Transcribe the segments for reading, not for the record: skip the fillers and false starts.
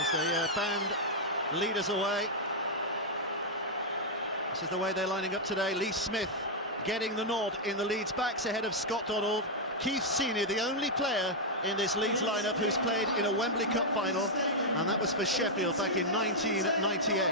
As the band lead us away. This is the way they're lining up today. Lee Smith getting the nod in the Leeds backs ahead of Scott Donald. Keith Senior, the only player in this Leeds lineup who's played in a Wembley Cup final, and that was for Sheffield back in 1998.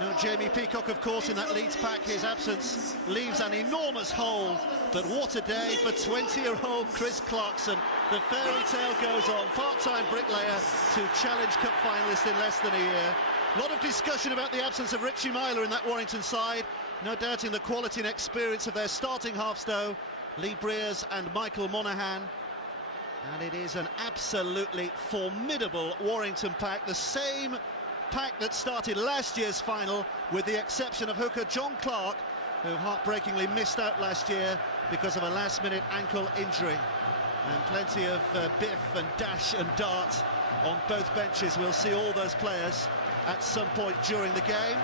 No Jamie Peacock, of course, in that Leeds pack. His absence leaves an enormous hole, but what a day for 20-year-old Chris Clarkson. The fairy tale goes on. Part-time bricklayer to Challenge Cup finalist in less than a year. A lot of discussion about the absence of Richie Myler in that Warrington side. No doubting the quality and experience of their starting half-stow, Lee Breers and Michael Monaghan. And it is an absolutely formidable Warrington pack. The same pack that started last year's final, with the exception of hooker John Clark, who heartbreakingly missed out last year because of a last-minute ankle injury. And plenty of biff and dash and dart on both benches. We'll see all those players at some point during the game.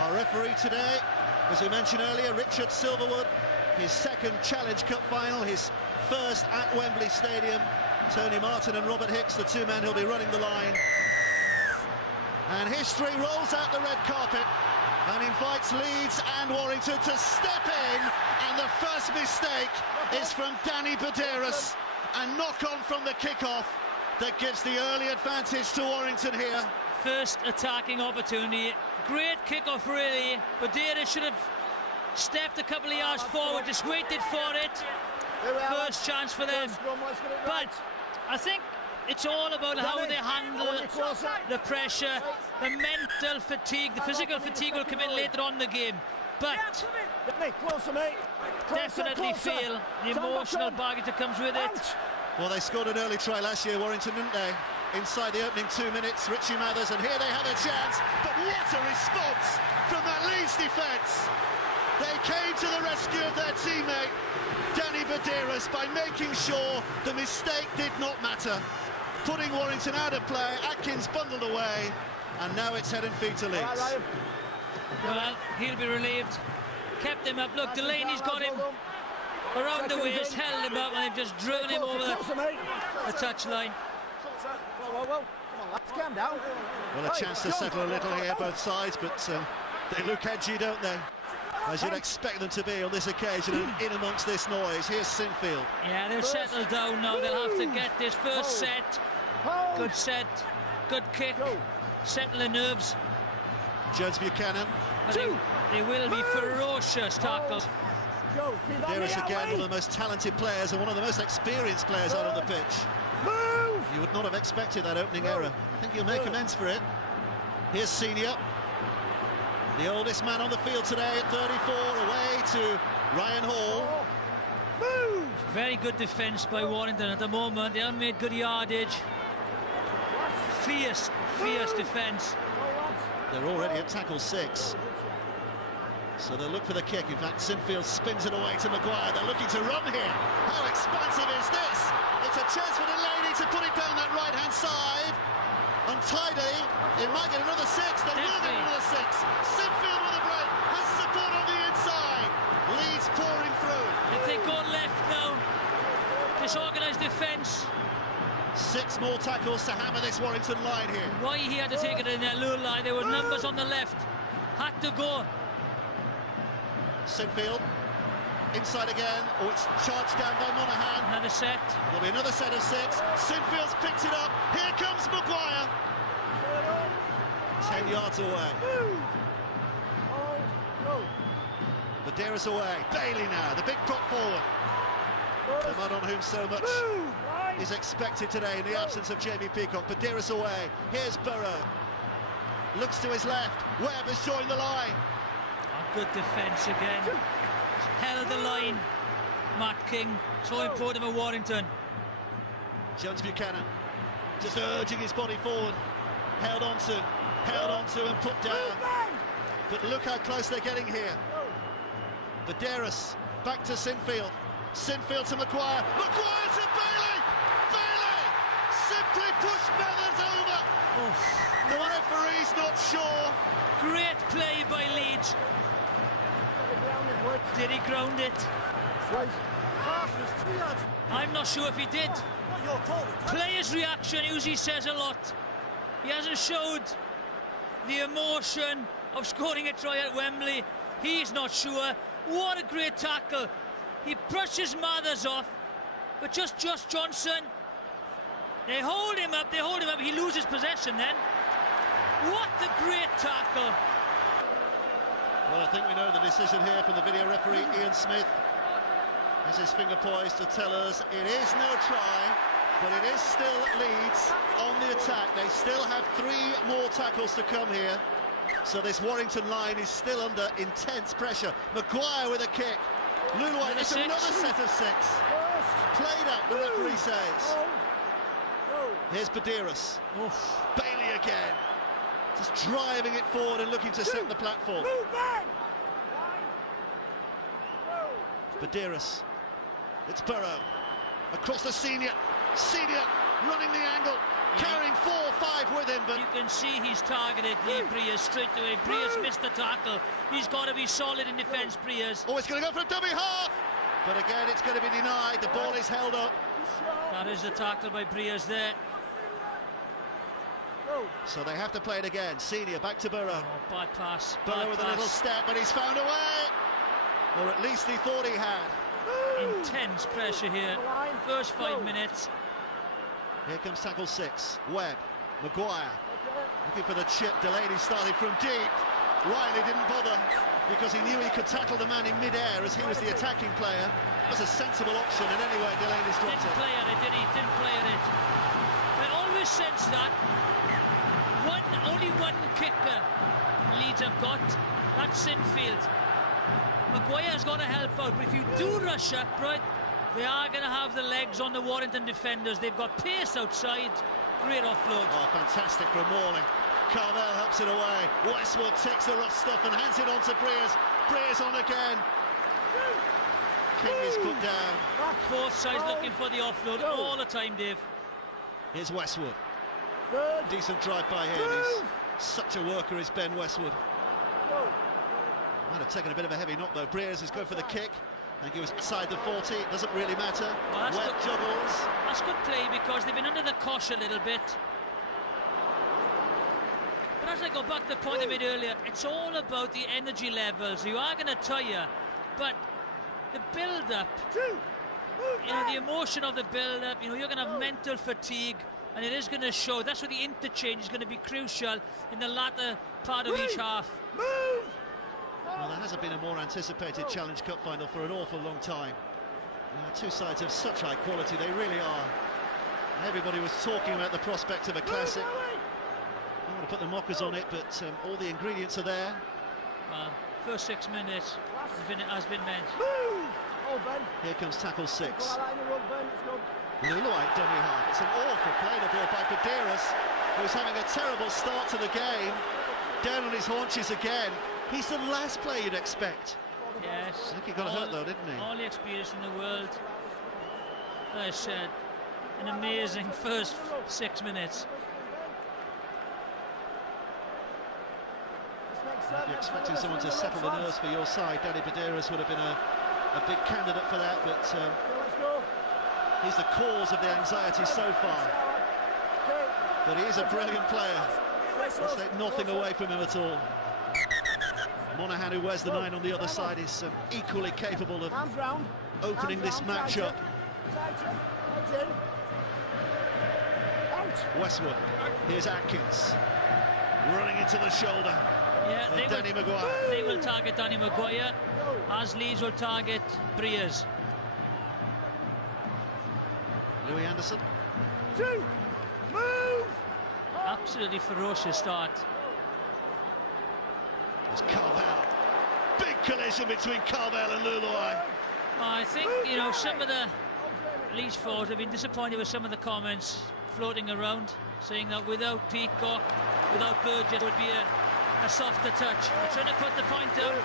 Our referee today, as we mentioned earlier, Richard Silverwood, his second Challenge Cup final, his first at Wembley Stadium. Tony Martin and Robert Hicks, the two men who'll be running the line. And history rolls out the red carpet and invites Leeds and Warrington to step in, and the first mistake is from Danny Baderas, and knock-on from the kick-off that gives the early advantage to Warrington here. First attacking opportunity, great kick-off really. Baderas should have stepped a couple of yards forward, just waited for it. First chance for them, but I think it's all about how they handle the pressure, the mental fatigue. The physical fatigue will come in later on in the game, but definitely feel the emotional baggage that comes with it. Well, they scored an early try last year, Warrington, didn't they? Inside the opening 2 minutes, Richie Mathers, and here they have a chance, but what a response from that Leeds defence! They came to the rescue of their teammate, Danny Baderas, by making sure the mistake did not matter. Putting Warrington out of play, Atkins bundled away, and now it's head and feet to Leeds. Well, he'll be relieved. Kept him up. Look, Delaney's got him around the waist, held him up, and they've just driven him over the touchline. Well, come on, lads, calm down. Well, a chance to settle a little here, both sides, but they look edgy, don't they? As you'd expect them to be on this occasion, and in amongst this noise. Here's Sinfield. Yeah, they'll settle down now. They'll have to get this first set. Good set, good kick, settle the nerves. Jones Buchanan. They will be ferocious tackles. Baderas again, one of the most talented players and one of the most experienced players out on the pitch. You would not have expected that opening error. I think he'll make amends for it. Here's Senior, the oldest man on the field today at 34, away to Ryan Hall. Very good defence by Warrington at the moment. They haven't made good yardage. Fierce defence. They're already at tackle 6. So they'll look for the kick. In fact, Sinfield spins it away to Maguire. They're looking to run here. How expansive is this? It's a chance for Delaney to put it down that right-hand side. Untidy. It might get another 6. They will get another 6. Sinfield with a break. Has support on the inside. Leeds pouring through. If they go left now, disorganised defence. 6 more tackles to hammer this Warrington line here. Why he had to take it in that low line? There were numbers on the left. Had to go. Sinfield inside again. Oh, it's charged down by Monaghan. Another set. There'll be another set of 6. Sinfield's picked it up. Here comes Maguire. 10 yards away. Baderas away. Bailey now, the big prop forward. The man on whom so much is expected today in the absence of Jamie Peacock. Baderas away. Here's Burrow. Looks to his left. Webb has joined the line. Good defence again. Held the line. Matt King, so important for Warrington. Jones Buchanan just urging his body forward. Held onto and put down. But look how close they're getting here. Baderas back to Sinfield. Sinfield to Maguire. Maguire to Bailey. Bailey simply pushed Mathers over. The referee's not sure. Great play by Leeds. Did he ground it? I'm not sure if he did. Players' reaction usually says a lot. He hasn't showed the emotion of scoring a try at Wembley. He's not sure. What a great tackle. He brushes Mathers off, but just Josh Johnson. They hold him up, he loses possession then. What a great tackle. Well, I think we know the decision here from the video referee, Ian Smith. Has his finger poised to tell us it is no try, but it is still Leeds on the attack. They still have 3 more tackles to come here. So this Warrington line is still under intense pressure. Maguire with a kick. Luluai, it's another set of 6. Played up, the referee says. Here's Badiris. Bailey again. Just driving it forward and looking to set the platform. Badiris. It's Burrow. Across the senior. Senior running the angle. Carrying 4 or 5 with him, but you can see he's targeted Briers straight away. Briers missed the tackle. He's got to be solid in defence, Briers. Oh, it's going to go for a dummy half, but again it's going to be denied. The ball is held up. That is the tackle by Briers there. So they have to play it again. Senior back to Burrow. Oh, bad pass. Burrow with a little step, but he's found a way, or at least he thought he had. Intense pressure here. First 5 minutes. Here comes tackle 6. Webb, Maguire, looking for the chip. Delaney started from deep. Riley didn't bother because he knew he could tackle the man in mid-air as he was the attacking player. It was a sensible option, and anyway, Delaney's dropped it. Didn't play at it, did he? Didn't play at it. I always sense that only one kicker Leeds have got. That's Sinfield. Maguire's going to help out, but if you do rush up, right, they are going to have the legs on the Warrington defenders. They've got pace outside. Great offload. Oh, fantastic from Morley. Carvel helps it away. Westwood takes the rough stuff and hands it on to Briers. Briers on again. King is put down. Both sides looking for the offload all the time, Dave. Here's Westwood. Decent drive by him. He's such a worker, is Ben Westwood. Might have taken a bit of a heavy knock though. Briers is going for the kick. I think he was inside the 40, it doesn't really matter. Well, Webb juggles. That's good play because they've been under the cosh a little bit. But as I go back to the point I made earlier, it's all about the energy levels. You are going to tire, but the build-up, you know, the emotion of the build-up, you know, you're going to have mental fatigue, and it is going to show. That's where the interchange is going to be crucial in the latter part of each half. Well, there hasn't been a more anticipated Challenge Cup final for an awful long time. Two sides of such high quality, they really are. Everybody was talking about the prospect of a classic. I don't want to put the mockers on it, but all the ingredients are there. Well, first 6 minutes has been meant. Here comes tackle 6. Luluai dummy half. It's an awful play the ball by Badiris, who's having a terrible start to the game. Down on his haunches again. He's the last player you'd expect. Yes. I think he got hurt though, didn't he? All the experience in the world. As I said, an amazing first 6 minutes. If you're expecting someone to settle the nerves for your side, Danny Badiris would have been a big candidate for that, but he's the cause of the anxiety so far. But he is a brilliant player. Let's take nothing away from him at all. Monaghan, who wears the 9 on the other side, is equally capable of opening this match up. Westwood, here's Atkins, running into the shoulder. Yeah, Danny Maguire. They will target Danny Maguire, as Leeds will target Briers. Louis Anderson. Absolutely ferocious start. There's Carvel. Big collision between Carvel and Luluai. I think, you know, some of the Leeds forwards have been disappointed with some of the comments floating around, saying that without Peacock, without Burgess, it would be a softer touch. They're trying to put the point down.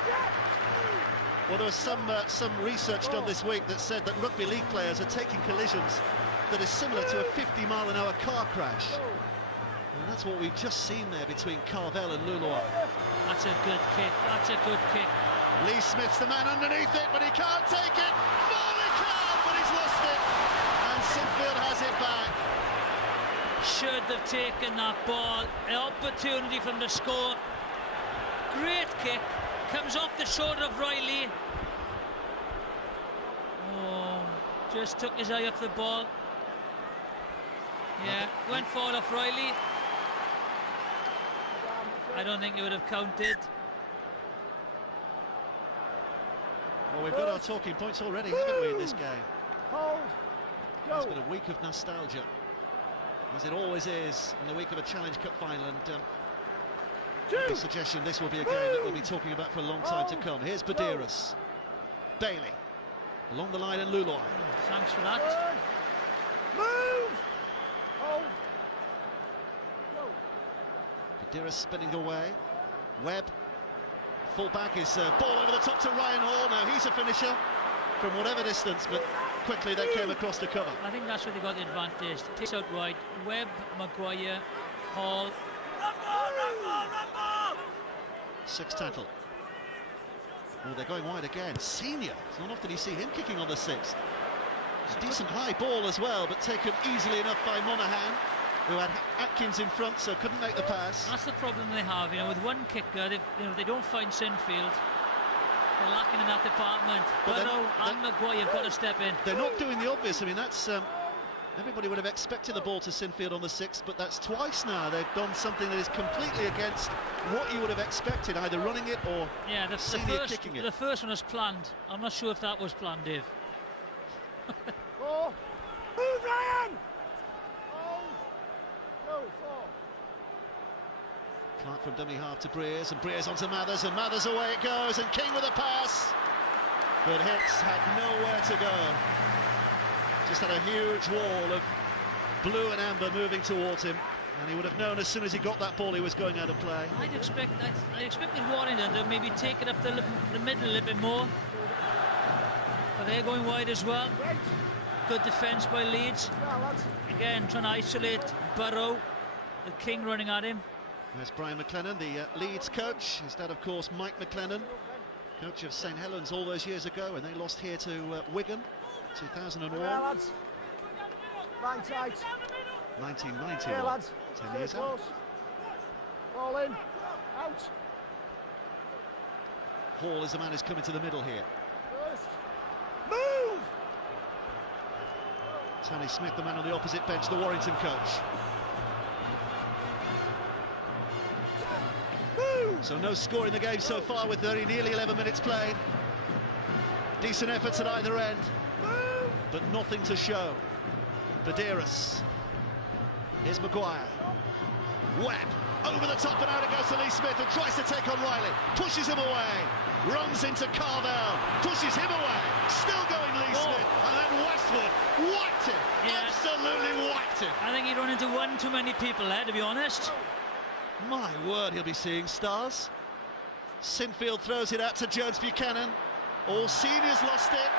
Well, there was some research done this week that said that rugby league players are taking collisions that is similar to a 50-mile-an-hour car crash. And that's what we've just seen there between Carvel and Luluai. That's a good kick. That's a good kick. Lee Smith's the man underneath it, but he can't take it. Morley can, but he's lost it. And Sinfield has it back. should have taken that ball. An opportunity for him to score. Great kick. Comes off the shoulder of Riley. Oh, just took his eye off the ball. Yeah, went forward off Riley. I don't think it would have counted. Well, we've got our talking points already, haven't we, in this game? Hold. It's been a week of nostalgia, as it always is in the week of a Challenge Cup final, and the suggestion this will be a game that we'll be talking about for a long time to come. Here's Badiras. Bailey along the line, and Luloy. Thanks for that. Move. Hold. Badiras spinning away. Webb. Full-back is ball over the top to Ryan Hall. Now he's a finisher from whatever distance, but quickly they came across to cover. I think that's where they got the advantage. Takes out wide. Webb, Maguire, Hall. Sixth tackle. Oh, they're going wide again. Senior. It's not often you see him kicking on the sixth. It's a decent high ball as well, but taken easily enough by Monaghan, who had Atkins in front, so couldn't make the pass. That's the problem they have, with one kicker, they don't find Sinfield. They're lacking in that department. Burrow and Maguire have got to step in. They're not doing the obvious. I mean, that's everybody would have expected the ball to Sinfield on the sixth, but that's twice now they've done something that is completely against what you would have expected, either running it or kicking it. The first one was planned. I'm not sure if that was planned, Dave. Four. Move, Ryan! Go, four. Clark from dummy half to Breers, and Breers onto Mathers, and Mathers away it goes, and King with a pass. But Hicks had nowhere to go. Just had a huge wall of blue and amber moving towards him, and he would have known as soon as he got that ball he was going out of play. I expected Warrington to maybe take it up the middle a little bit more. But they're going wide as well. Good defence by Leeds. Again, trying to isolate Burrow. The King running at him. There's Brian McLennan, the Leeds coach. His dad, of course, Mike McLennan, coach of St Helens all those years ago, and they lost here to Wigan, 2001. Yeah, lads. Line tight. 1990. Yeah, lads. 10 years out. Ball in. Out. Hall is the man who's coming to the middle here. First. Move! Tony Smith, the man on the opposite bench, the Warrington coach. So no score in the game so far with very nearly 11 minutes played. Decent efforts at either end, but nothing to show. Badiras. Here's Maguire. Webb over the top, and out it goes to Lee Smith, who tries to take on Riley. Pushes him away. Runs into Carvel. Pushes him away. Still going Lee Smith. And then Westwood whacked him. Yeah. Absolutely whacked him. I think he run into one too many people there, to be honest. My word, he'll be seeing stars. Sinfield throws it out to Jones Buchanan. All seniors lost it.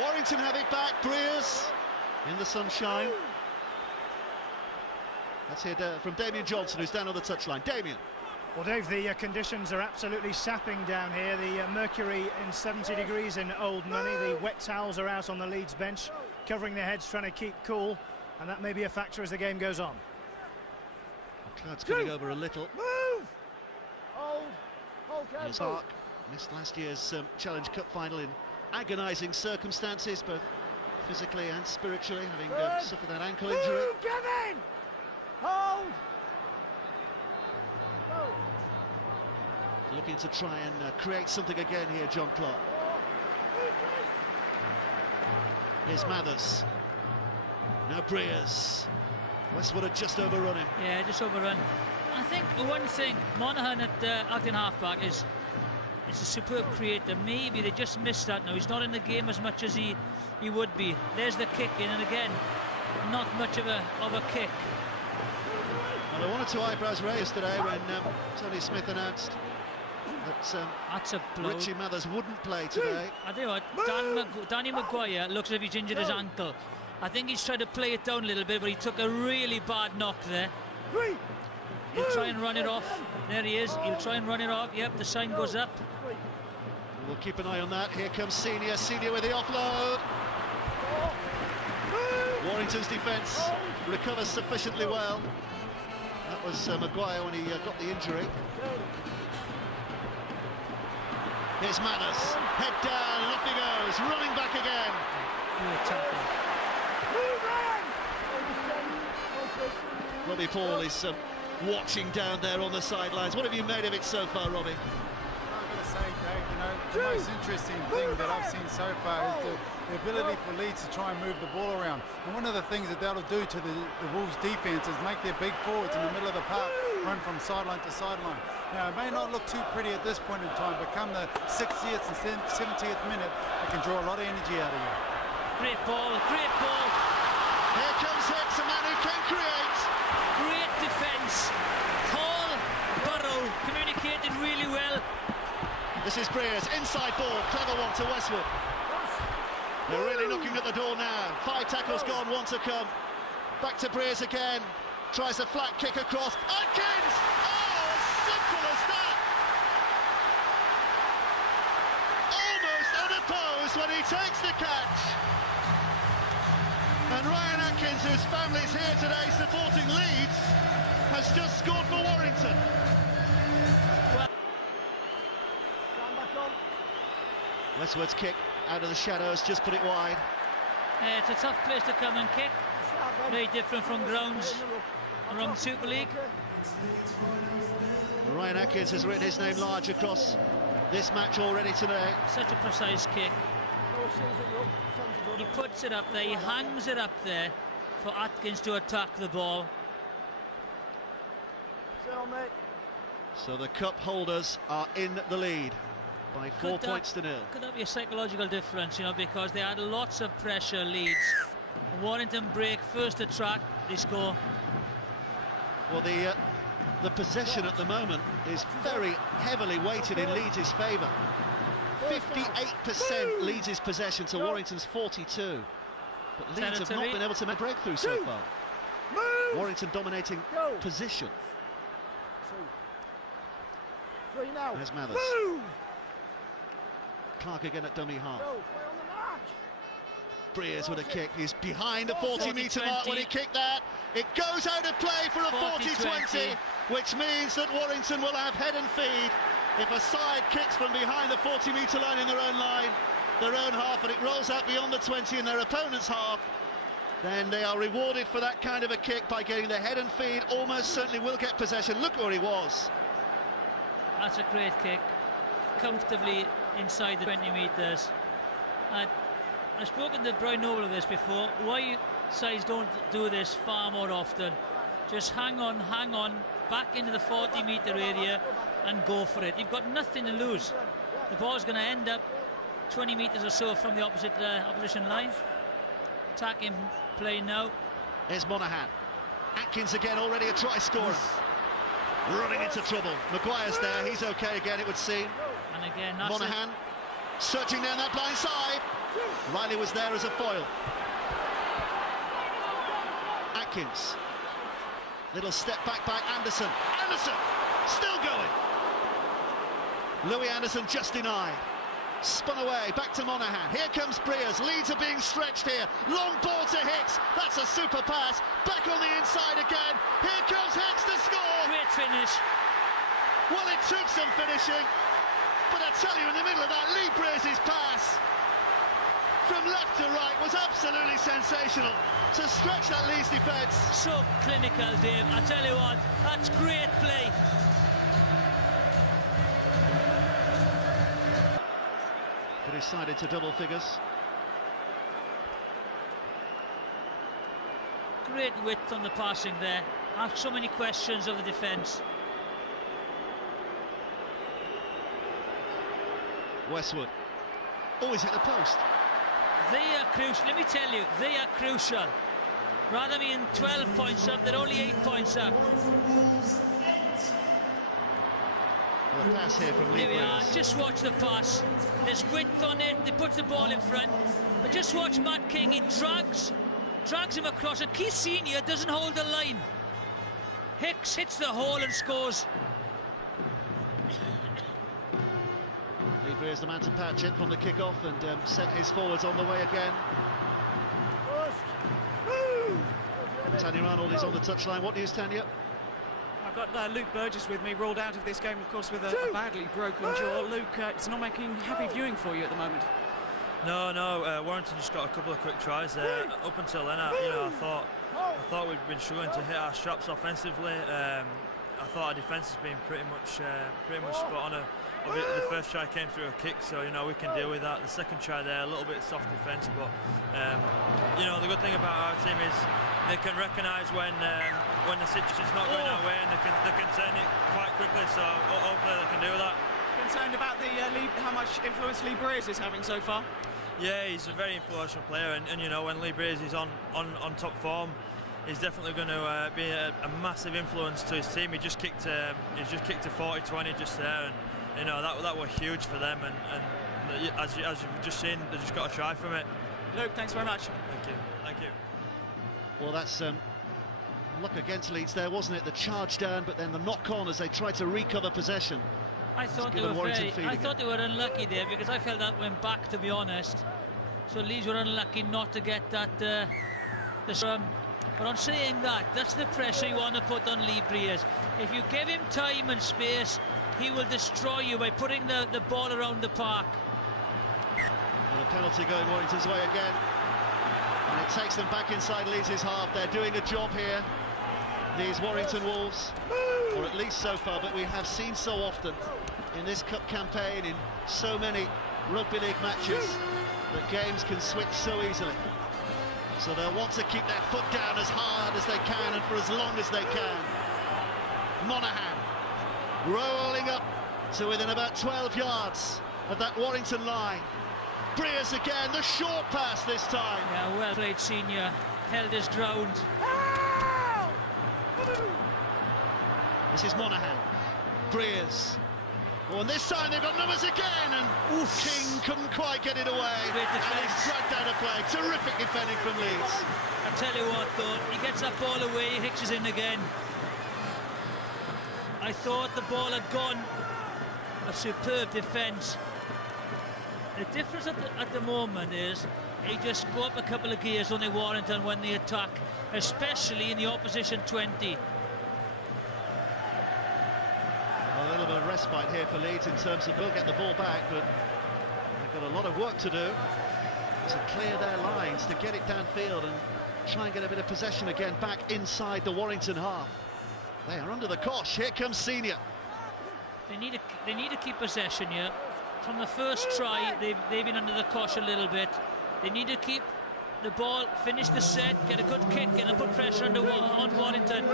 Warrington have it back. Breers in the sunshine. Let's hear from Damien Johnson, who's down on the touchline. Damien. Well, Dave, the conditions are absolutely sapping down here. The mercury in 70 degrees in old money. The wet towels are out on the Leeds bench, covering their heads, trying to keep cool, and that may be a factor as the game goes on. Cloud's coming over a little. Move! Hold. Hold, His Ark missed last year's Challenge Cup final in agonising circumstances, both physically and spiritually, having suffered that ankle injury. Move, Kevin! Hold! Go. Looking to try and create something again here, John Clark. Here's Mathers. Now Breers. Westwood had just overrun him. Yeah, just overrun. I think one thing, Monaghan at acting half-back is a superb creator. Maybe they just missed that now. He's not in the game as much as he would be. There's the kick in, and again, not much of a kick. Well, there were 1 or 2 eyebrows raised today when Tony Smith announced that that's a blow. Richie Mathers wouldn't play today. I tell you what, Danny Maguire looks as if he's injured his ankle. I think he's tried to play it down a little bit, but he took a really bad knock there. He'll try and run it off. There he is. He'll try and run it off. Yep, the sign goes up. We'll keep an eye on that. Here comes Senior. Senior with the offload. Warrington's defence recovers sufficiently well. That was Maguire when he got the injury. Here's Manners, head down, and off he goes, running back again. Robbie Paul is watching down there on the sidelines. What have you made of it so far, Robbie? I'm going to say, Dave, you know, the most interesting thing that I've seen so far is the ability for Leeds to try and move the ball around. And one of the things that that'll do to the Wolves' defence is make their big forwards in the middle of the park run from sideline to sideline. Now, it may not look too pretty at this point in time, but come the 60th and 70th minute, it can draw a lot of energy out of you. Great ball, great ball. Here comes Hicks, a man who can create. Great defence. Paul Burrow communicated really well. This is Breers, inside ball, clever one to Westwood. They're really knocking at the door now. 5 tackles gone, 1 to come. Back to Breers again. Tries a flat kick across. Atkins! Oh, as simple as that! Almost unopposed when he takes the catch. And Ryan Atkins, whose family's here today supporting Leeds, has just scored for Warrington. Westwood's kick out of the shadows, just put it wide. It's a tough place to come and kick. Very different from grounds around Super League. Ryan Atkins has written his name large across this match already today. Such a precise kick. He puts it up there, he hangs it up there for Atkins to attack the ball. So the cup holders are in the lead by 4 points to 0. Could that be a psychological difference, you know, because they had lots of pressure, Leeds. Warrington break, first attack, they score. Well, the possession at the moment is very heavily weighted in Leeds' favour. 58% Leeds' possession to Warrington's 42. But Leeds have not been able to make breakthrough so far. Warrington dominating position. 3 now. There's Mathers. Clark again at dummy half. Breers with a kick. He's behind the 40-metre mark when he kicked that. It goes out of play for a 40-20, which means that Warrington will have head and feed. If a side kicks from behind the 40-metre line in their own half, and it rolls out beyond the 20 in their opponent's half, then they are rewarded for that kind of a kick by getting the head and feed. Almost certainly will get possession. Look where he was. That's a great kick, comfortably inside the 20 metres. I've spoken to Brian Noble of this before. Why sides don't do this far more often? Just hang on, back into the 40-metre area and go for it. You've got nothing to lose. The ball's going to end up 20 metres or so from the opposition line. Attacking play now. There's Monaghan. Atkins again, already a try scorer. Running into trouble. Maguire's there, he's okay again, it would seem. And again, Monaghan searching down that blind side. Riley was there as a foil. Atkins. Little step back by Anderson. Anderson still going. Louis Anderson just denied. Spun away, back to Monaghan. Here comes Breers. Leeds are being stretched here. Long ball to Hicks. That's a super pass. Back on the inside again. Here comes Hicks to score. Great finish. Well, it took some finishing, but I tell you, in the middle of that, Lee Breers' pass from left to right was absolutely sensational to stretch that Leeds defence. So clinical, Dave. I tell you what, that's great play. But he's sided to double figures. Great width on the passing there. Asked so many questions of the defence. Westwood. Always hit the post. They are crucial. Let me tell you, they are crucial. Rather than being 12 points up, they're only 8 points up. The pass here from Lee Here we are. Breers. Just watch the pass. There's width on it. They put the ball in front. But just watch Matt King. He drags him across, and Keith Senior doesn't hold the line. Hicks hits the hole and scores. Lee Breers, the man to patch it from the kick-off and set his forwards on the way again. Tanya Arnold is on the touchline. What news, Tanya? I've got Luke Burgess with me, ruled out of this game, of course, with a badly broken jaw. Luke, it's not making happy viewing for you at the moment. No, Warrington just got a couple of quick tries there. Up until then, I thought we'd been struggling to hit our straps offensively. I thought our defence has been pretty much spot on. The first try came through a kick, so we can deal with that. The second try there, a little bit soft defence, but the good thing about our team is they can recognise when the situation's not going our way, and they can turn it quite quickly. So hopefully they can do that. Concerned about how much influence Lee Breers is having so far? Yeah, he's a very influential player, and when Lee Breers is on top form, he's definitely going to be a massive influence to his team. He just kicked a 40-20 just there, and that was huge for them. And as you've just seen, they just got a try from it. Luke, thanks very much. Thank you. Well, that's luck against Leeds there, wasn't it? The charge down, but then the knock on as they tried to recover possession. I thought they were unlucky there, because I felt that went back, to be honest. So Leeds were unlucky not to get that the scrum. But on saying that, that's the pressure you want to put on Lee Breers. If you give him time and space, he will destroy you by putting the ball around the park. And a penalty going Warrington's way again. And it takes them back inside Leeds' half. They're doing a job here, these Warrington Wolves, or at least so far, but we have seen so often in this cup campaign, in so many rugby league matches, that games can switch so easily. So they'll want to keep their foot down as hard as they can and for as long as they can. Monaghan rolling up to within about 12 yards of that Warrington line. Breers again, the short pass this time. Yeah, well played, senior. Held his ground. This is Monaghan. Breers. Oh, and this time they've got numbers again, and King couldn't quite get it away. And he's dragged out of play. Terrific defending from Leeds. I tell you what, though, he gets that ball away, he hitches in again. I thought the ball had gone. A superb defence. The difference at the moment is he just go up a couple of gears on the Warrington when they attack, especially in the opposition 20. A little bit of respite here for Leeds in terms of they'll get the ball back, but they've got a lot of work to do to clear their lines, to get it downfield and try and get a bit of possession again back inside the Warrington half. They are under the cosh. Here comes Senior. They need to keep possession here. From the first try, they've been under the cosh a little bit. They need to keep the ball, finish the set, get a good kick, and put pressure on Warrington.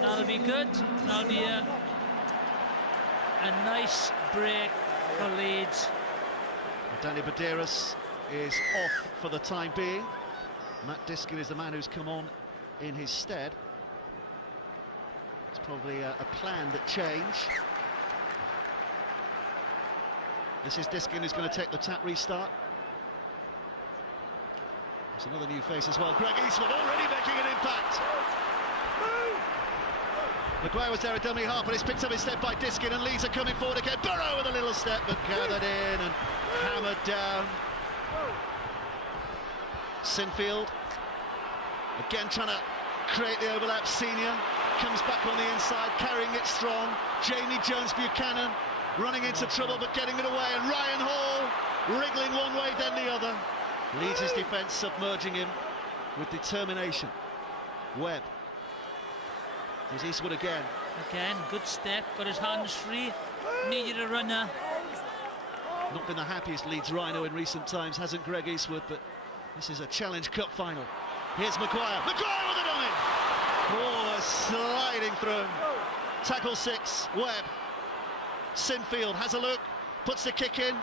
That'll be good. That'll be a nice break for Leeds. Danny Baderas is off for the time being. Matt Diskin is the man who's come on in his stead. It's probably a plan that changed. This is Diskin who's going to take the tap restart. There's another new face as well. Greg Eastwood already making an impact. Maguire was there at dummy half, but it's picked up instead by Diskin, and Leeds are coming forward again. Burrow with a little step, but gathered in and hammered down. Sinfield again trying to create the overlap. Senior comes back on the inside, carrying it strong. Jamie Jones-Buchanan running into trouble but getting it away, and Ryan Hall wriggling one way then the other. Leeds' his defence submerging him with determination. Webb. There's Eastwood again. Again, good step, got his hands free, needed a runner. Not been the happiest Leeds Rhino in recent times, hasn't Greg Eastwood, but this is a Challenge Cup final. Here's Maguire. Maguire with it on him! Oh, sliding through. Tackle 6, Webb. Sinfield has a look, puts the kick in,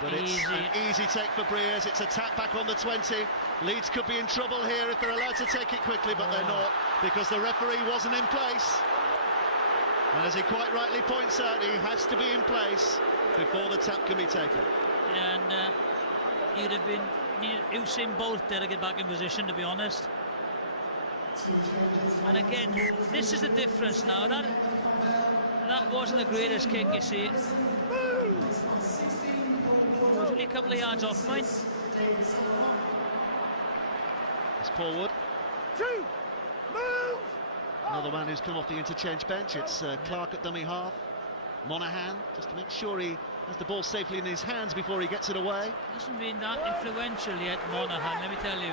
but it's an easy take for Breers. It's a tap back on the 20. Leeds could be in trouble here if they're allowed to take it quickly, but they're not, because the referee wasn't in place. And as he quite rightly points out, he has to be in place before the tap can be taken. And you'd have been Usain Bolt there to get back in position, to be honest. And again, this is the difference now. That wasn't the greatest kick, you see. It was only a couple of yards off mine. It's Paul Wood. Another man who's come off the interchange bench. It's Clark at dummy half. Monaghan, just to make sure he has the ball safely in his hands before he gets it away. Hasn't been that influential yet, Monaghan, let me tell you.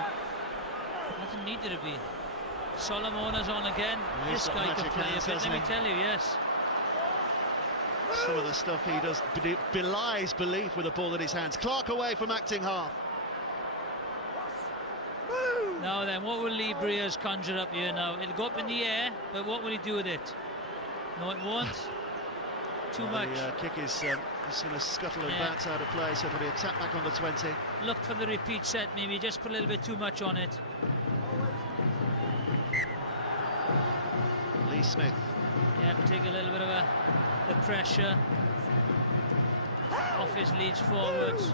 Hasn't needed to be. Solomona's on again. This guy can play a bit, let me tell you, yes. Some of the stuff he does belies belief with the ball in his hands. Clark away from acting half. Now then, what will Lee Breers conjure up here now? It'll go up in the air, but what will he do with it? No, it won't. Too much. The kick is just going to scuttle and bounce out of play, so it'll be a tap back on the 20. Look for the repeat set, maybe just put a little bit too much on it. Lee Smith. Yeah, take a little bit of the pressure off his Leeds forwards.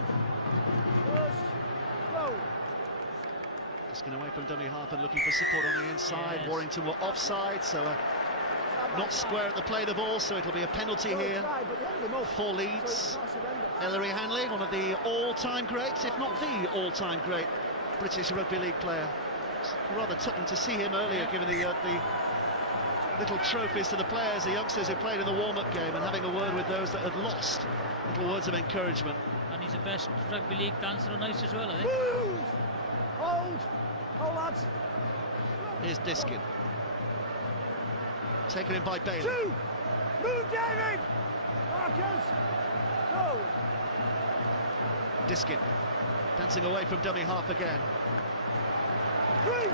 Just going away from dummy half and looking for support on the inside. Yes. Warrington were offside, so not square at the play the ball, so it'll be a penalty here for Leeds. Ellery Hanley, one of the all-time greats, if not the all-time great British rugby league player. It's rather touching to see him earlier, giving the little trophies to the players, the youngsters who played in the warm-up game, and having a word with those that had lost. Little words of encouragement. And he's the best rugby league dancer on ice as well, I think. Move! Hold lads. Here's Diskin. Taken in by Bailey. Two! Move, David! Marcus! Go! Diskin. Dancing away from dummy half again. Three!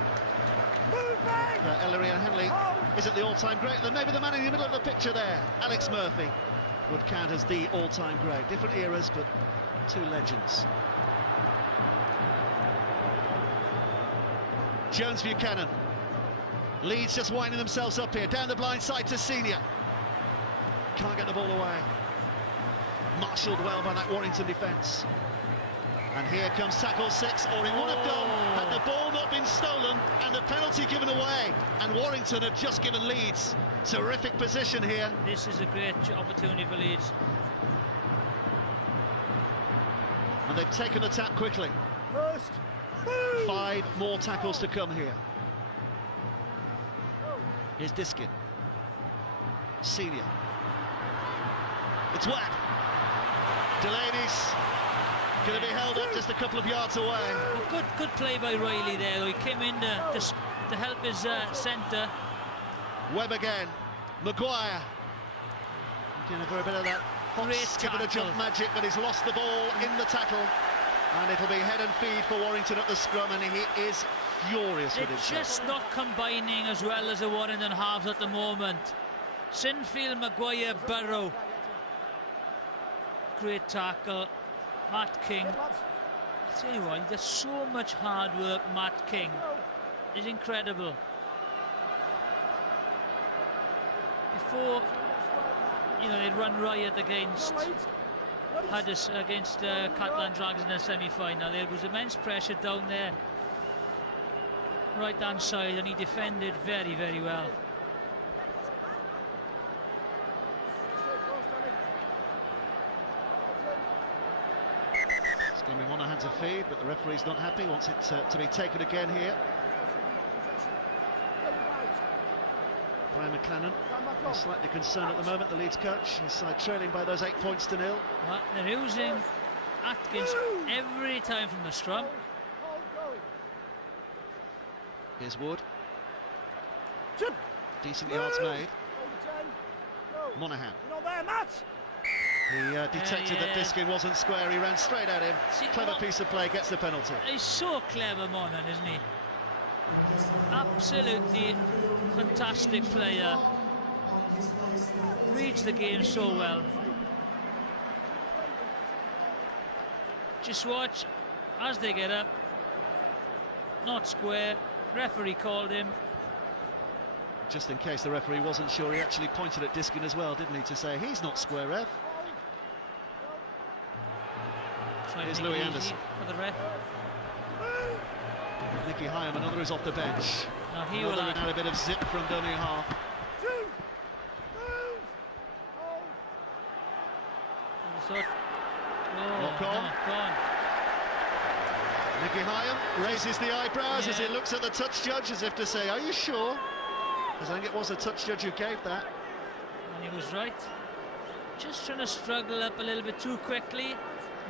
Move back! Ellery Hanley isn't the all-time great, then maybe the man in the middle of the picture there, Alex Murphy, would count as the all-time great. Different eras, but two legends. Jones Buchanan. Leeds just winding themselves up here, down the blind side to Senior. Can't get the ball away. Marshalled well by that Warrington defence. And here comes tackle 6, or he would have done had the ball not been stolen and the penalty given away. And Warrington had just given Leeds terrific position here. This is a great opportunity for Leeds. And they've taken the tap quickly. First. 5 more tackles to come here. Here's Diskin. Senior. It's Webb. Delaney's going to be held up just a couple of yards away. Well, good play by Riley there. He came in to help his centre. Webb again. Maguire. Again, a bit of that hot skip and a jump magic, but he's lost the ball in the tackle. And it'll be head and feed for Warrington at the scrum, and he is furious with himself. They're just not combining as well as the Warrington halves at the moment. Sinfield, Maguire, Burrow. Great tackle. Matt King. I tell you what, he does so much hard work, Matt King. It's incredible. Before, they'd run riot against Catalan Dragons in the semi-final. There was immense pressure down there, right-hand side, and he defended very, very well. It's going to be Monaghan to feed, but the referee's not happy, wants it to be taken again here. Brian McLennan is slightly concerned at the moment, the Leeds coach. His side trailing by those 8 points to 0. Well, they're using Atkins every time from the scrum. Here's Wood. Decent yards made. Monaghan. Not there, Matt. He detected that Diskin wasn't square. He ran straight at him. Clever piece of play, gets the penalty. He's so clever, Monaghan, isn't he? Absolutely fantastic player. Reads the game so well. Just watch as they get up. Not square. Referee called him. Just in case the referee wasn't sure, he actually pointed at Diskin as well, didn't he, to say he's not square, ref. Here's Louis Anderson. For the ref. Nicky Hyam, another who's off the bench. Now he another will had a bit of zip from dummy half. Lock on. Nicky Hyam raises the eyebrows as he looks at the touch judge as if to say, are you sure? Because I think it was a touch judge who gave that. And he was right. Just trying to struggle up a little bit too quickly.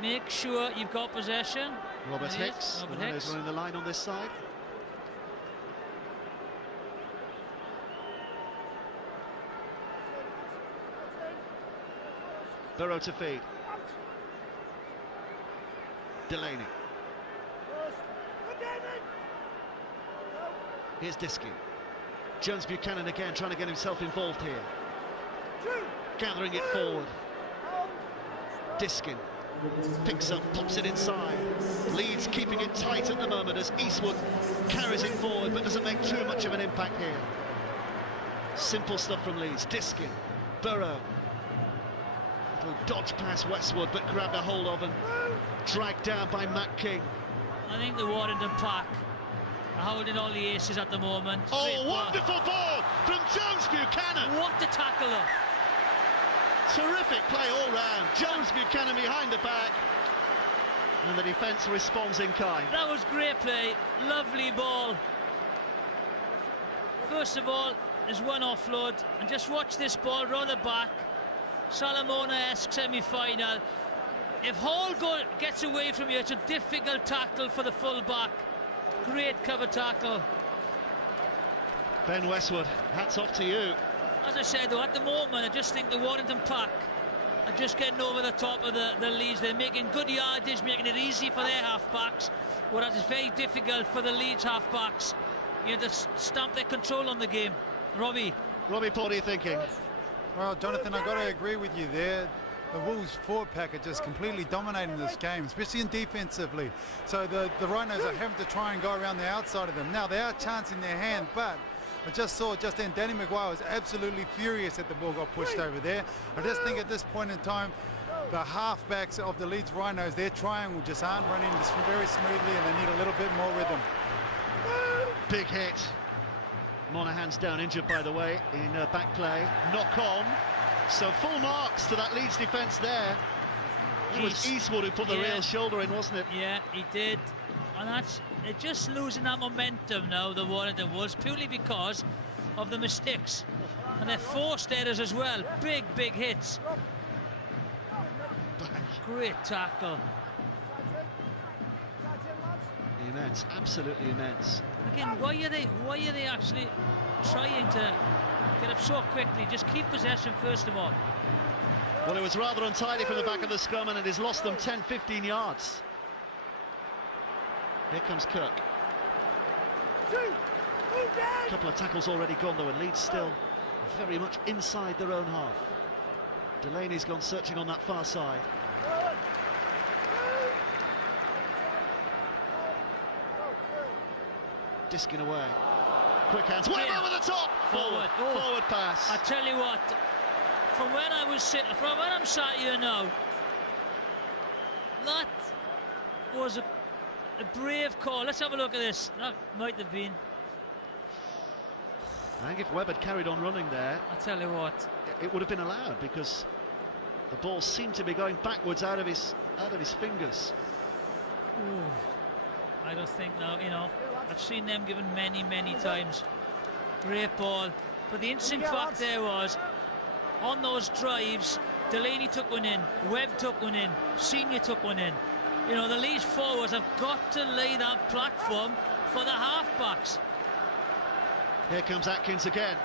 Make sure you've got possession. Robert Hicks, the man who's running the line on this side. Burrow to feed. Delaney. Here's Diskin. Jones Buchanan again trying to get himself involved here. Gathering it forward. Diskin picks up, pops it inside. Leeds keeping it tight at the moment as Eastwood carries it forward but doesn't make too much of an impact here. Simple stuff from Leeds. Diskin, Burrow. Little dodge past Westwood but grabbed a hold of and dragged down by Matt King. I think the Warrington pack are holding all the aces at the moment. Oh, wonderful ball from Jones Buchanan. What the tackle of! Terrific play all round. Jones Buchanan behind the back. And the defence responds in kind. That was great play. Lovely ball. First of all, there's one offload. And just watch this ball round the back. Salamona-esque semi-final. If Hall gets away from you, it's a difficult tackle for the full-back. Great cover tackle. Ben Westwood, hats off to you. As I said, though, at the moment, I just think the Warrington pack are just getting over the top of the Leeds. They're making good yardage, making it easy for their half-backs, whereas it's very difficult for the Leeds half-backs, you know, to stamp their control on the game. Robbie, what are you thinking? Well, Jonathan, I've got to agree with you there. The Wolves forward pack are just completely dominating this game, especially in defensively. So the Rhinos are having to try and go around the outside of them. Now, they are chancing their hand, but I just saw just then Danny Maguire was absolutely furious that the ball got pushed over there. I just think at this point in time, the halfbacks of the Leeds Rhinos, their triangle just aren't running very smoothly and they need a little bit more rhythm. Big hit. Monaghan's down injured, by the way, in back play. Knock on. So full marks to that Leeds defence there. It was Eastwood who put the real shoulder in, wasn't it? Yeah, he did. And they're just losing that momentum now, the Warrington Wolves, purely because of the mistakes. And they're forced errors as well. Big hits. Great tackle. Immense, absolutely immense. Again, why are they actually trying to get up so quickly? Just keep possession first of all. Well, it was rather untidy from the back of the scrum and it has lost them 10-15 yards. Here comes Kirk. A couple of tackles already gone though, and Leeds still very much inside their own half. Delaney's gone searching on that far side. Diskin away. Quick hands. Way over the top. Forward pass. I tell you what, from when I'm sat here now, that was a brave call. Let's have a look at this. That might have been. I think if Webb had carried on running there, I tell you what, it would have been allowed because the ball seemed to be going backwards out of his fingers. Ooh, I don't think now. You know, I've seen them given many times. Great ball, but the interesting fact there was, on those drives, Delaney took one in, Webb took one in, Senior took one in. You know, the Leeds forwards have got to lay that platform for the half-backs. Here comes Atkins again.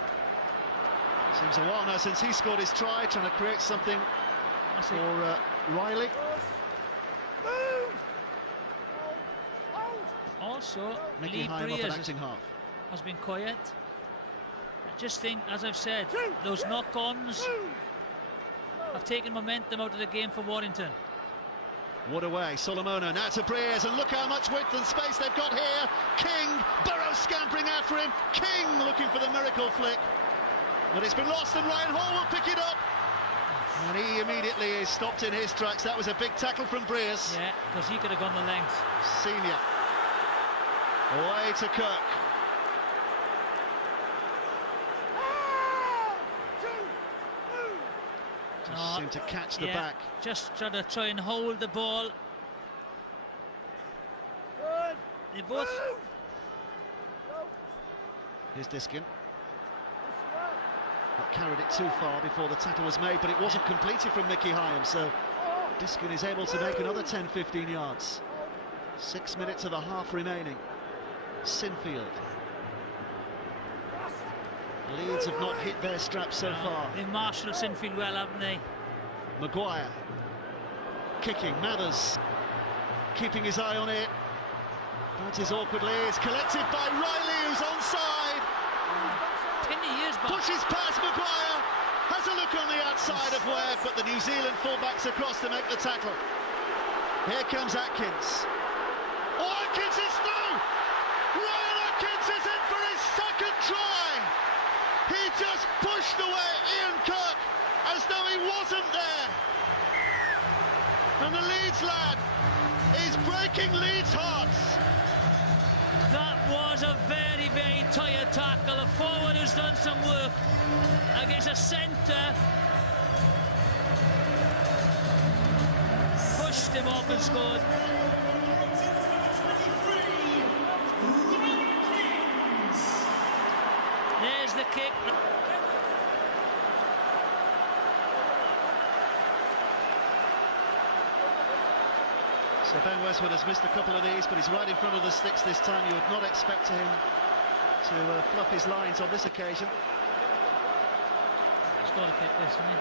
Seems a while now since he scored his try, trying to create something for Riley. Also, Nicky Lee Hyam up Breers at acting half. Has been quiet. I just think, as I've said, those knock-ons have taken momentum out of the game for Warrington. What away, Solomona now to Breers, and look how much width and space they've got here. King, Burrow scampering after him. King looking for the miracle flick, but it's been lost, and Ryan Hall will pick it up. And he immediately is stopped in his tracks. That was a big tackle from Breers. Yeah, because he could have gone the length. Senior. Away to Kirk. Just seemed to catch the back. Just try and hold the ball. They both. Here's Diskin. carried it too far before the tackle was made, but it wasn't completed from Mickey Hyam, so Diskin is able to make another 10-15 yards. 6 minutes of the half remaining. Sinfield. Leeds have not hit their straps so far. They marshalled Sinfield well, haven't they? Maguire. Kicking, Mathers. Keeping his eye on it. Bounces awkwardly, it's collected by Riley, who's onside. 10 years back. Pushes past Maguire. Has a look on the outside of Webb, but the New Zealand fullback's across to make the tackle. Here comes Atkins. Oh, Atkins is through! Ryan Atkins is in for his second try! He just pushed away Ian Kirk as though he wasn't there. And the Leeds lad is breaking Leeds' hearts. That was a very, very tired tackle. A forward who's done some work against a centre. Pushed him off and scored. There's the kick. So Ben Westwood has missed a couple of these, but he's right in front of the sticks this time. You would not expect him to fluff his lines on this occasion. He's got to kick this, isn't he?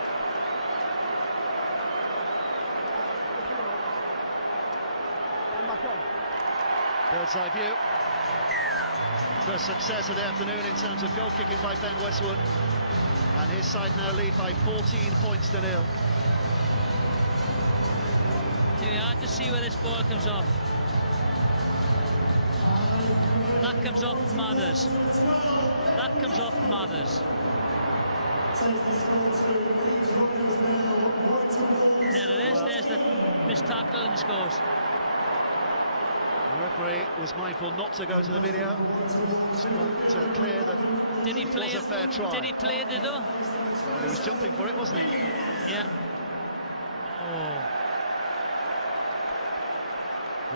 Bird's eye view. First success of the afternoon in terms of goal kicking by Ben Westwood. And his side now lead by 14 points to 0. It's hard to see where this ball comes off. That comes off Mathers. That comes off Mathers. There it is, there's the missed tackle and he scores. The referee was mindful not to go to the video. It's not clear that Did he play it was a fair try. Did he play it though? He was jumping for it, wasn't he? Yeah. Oh.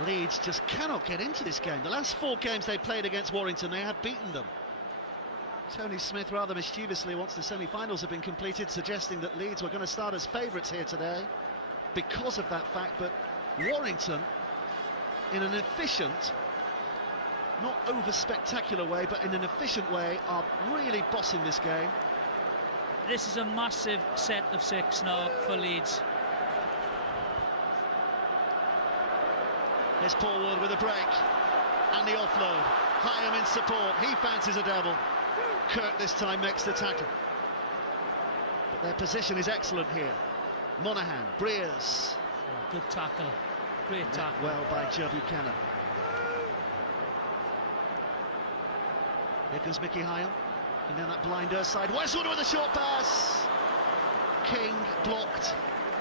Leeds just cannot get into this game. The last 4 games they played against Warrington, they have beaten them. Tony Smith rather mischievously, once the semi-finals have been completed, suggesting that Leeds were going to start as favourites here today because of that fact. But Warrington, in an efficient, not over-spectacular way, but in an efficient way, are really bossing this game. This is a massive set of 6 now for Leeds. Here's Paul Wood with a break and the offload. Hyam in support, he fancies a double. Kirk this time makes the tackle. But their position is excellent here. Monaghan, Breers. Oh, good tackle, great tackle. Well by Joe Buchanan. Here comes Mickey Hyam. And down that blind earth side. Westwood with a short pass. King blocked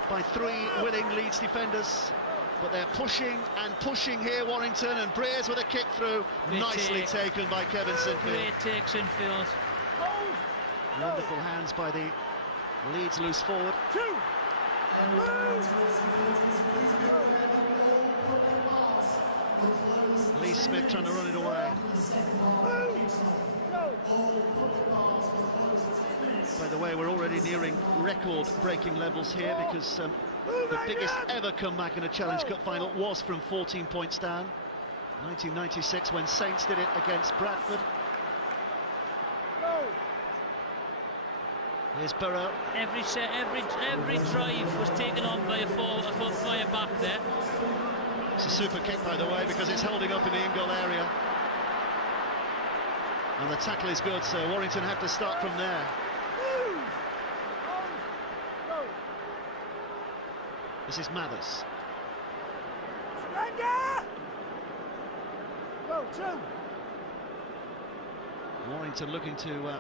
by 3 willing Leeds defenders. But they're pushing and pushing here, Warrington, and Breers with a kick through. Great nicely take. taken by Kevin Sinfield. Great take, Sinfield. Wonderful hands by the Leeds loose forward. Lee Smith trying to run it away. By the way, we're already nearing record-breaking levels here because the biggest ever comeback in a Challenge Cup final was from 14 points down. 1996 when Saints did it against Bradford. Here's Burrow. Every drive was taken on by a player back there. It's a super kick, by the way, because it's holding up in the in-goal area. And the tackle is good, so Warrington have to start from there. This is Mathers. Warrington looking to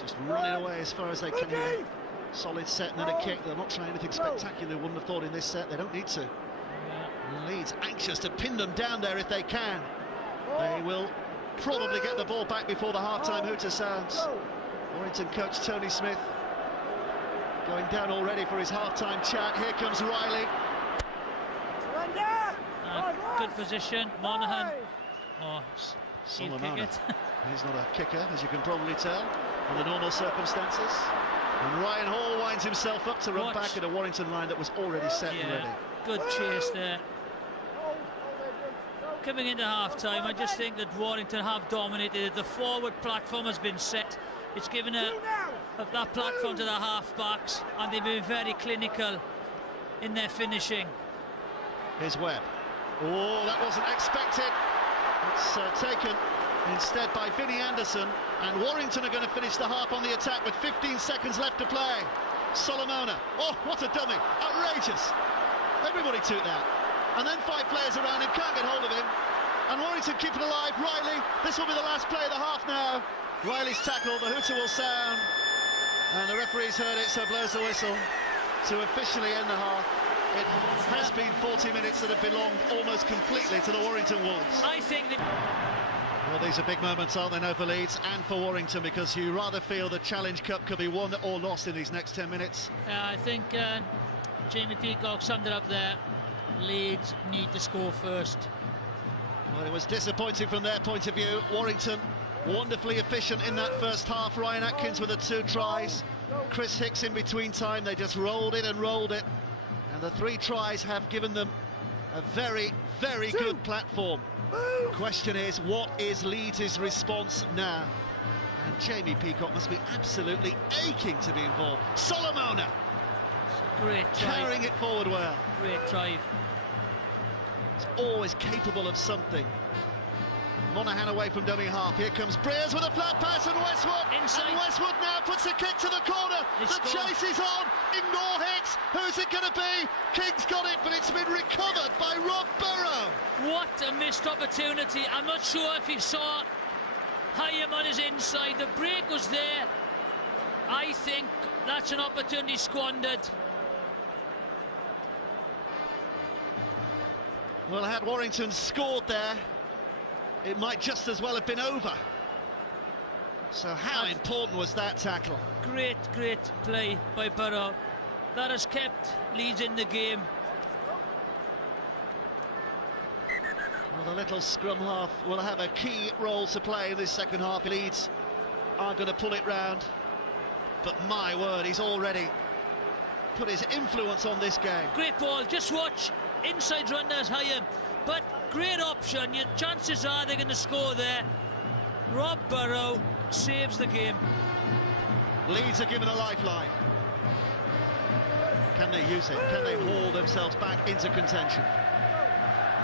just run it away as far as they can here. Solid set and then a kick. They're not trying anything spectacular, wouldn't have thought in this set. They don't need to. Leeds anxious to pin them down there if they can. They will probably get the ball back before the half-time hooter sounds. Warrington coach Tony Smith going down already for his half-time chat. Here comes Riley. Good position, Monaghan. Oh, Solomona. He's not a kicker, as you can probably tell, under normal circumstances. And Ryan Hall winds himself up to run back at a Warrington line that was already set and ready. Good chase there. Coming into half-time, I just think that Warrington have dominated. The forward platform has been set. It's given that platform to the half-backs, and they've been very clinical in their finishing. Here's Webb. Oh, that wasn't expected. It's taken instead by Vinnie Anderson, and Warrington are going to finish the half on the attack with 15 seconds left to play. Solomona. Oh, what a dummy. Outrageous. Everybody took that. And then 5 players around him, can't get hold of him. And Warrington keep it alive. Riley, this will be the last play of the half now. Riley's tackle, the hooter will sound. And the referee's heard it, so blows the whistle to officially end the half. It has been 40 minutes that have belonged almost completely to the Warrington Wolves. I think that... Well, these are big moments, aren't they, now for Leeds and for Warrington, because you rather feel the Challenge Cup could be won or lost in these next 10 minutes. I think Jamie Peacock summed it up there. Leeds need to score first. Well, it was disappointing from their point of view. Warrington wonderfully efficient in that first half. Ryan Atkins with the 2 tries. Chris Hicks in between time. They just rolled it and rolled it. And the 3 tries have given them a very, very good platform. Question is, what is Leeds' response now? And Jamie Peacock must be absolutely aching to be involved. Solomona! Great drive. Carrying it forward well. Great drive. He's always capable of something. Monaghan away from dummy half. Here comes Breers with a flat pass, and Westwood. Inside. And Westwood now puts a kick to the corner. The chase is on. Ignore Hicks. Who's it going to be? King's got it, but it's been recovered by Rob Burrow. What a missed opportunity. I'm not sure if he saw Hyam on his inside. The break was there. I think that's an opportunity squandered. Well, had Warrington scored there, it might just as well have been over. So how important was that tackle? Great, great play by Burrow. That has kept Leeds in the game. Well, the little scrum half will have a key role to play in this second half. Leeds are going to pull it round. But my word, he's already put his influence on this game. Great ball, just watch. Inside run, there's Hyam. But great option. Your chances are they're going to score there. Rob Burrow saves the game. Leeds are given a lifeline. Can they use it? Can they haul themselves back into contention?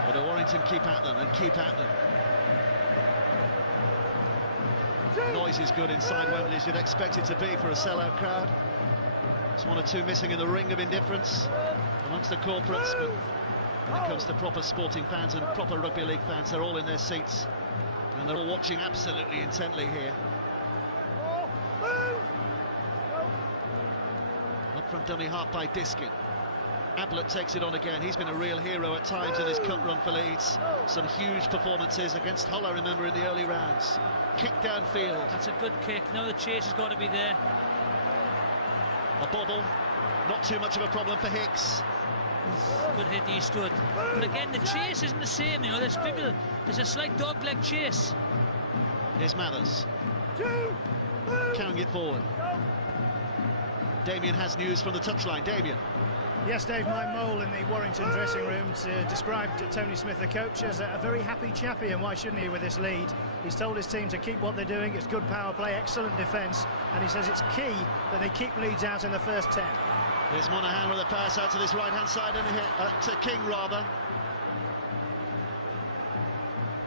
Or do Warrington keep at them and keep at them? Noise is good inside Wembley, as you'd expect it to be for a sellout crowd. It's 1 or 2 missing in the ring of indifference amongst the corporates, but when it comes to proper sporting fans and proper rugby league fans, they're all in their seats and they're all watching absolutely intently here. Up from dummy half by Diskin. Ablett takes it on again. He's been a real hero at times in his cup run for Leeds. Some huge performances against Hull, I remember, in the early rounds. Kick downfield. That's a good kick. Now the chase has got to be there. A bobble. Not too much of a problem for Hicks. Good hit, Eastwood. But again, the chase isn't the same, you know. There's a slight dog-leg chase. Here's Mathers. Carrying it forward. Damien has news from the touchline. Damien. Yes, Dave, my mole in the Warrington dressing room described Tony Smith, the coach, as a very happy chappy, and why shouldn't he with this lead? He's told his team to keep what they're doing. It's good power play, excellent defence, and he says it's key that they keep Leeds out in the first 10. Here's Monaghan with a pass out to this right-hand side, and to King, rather.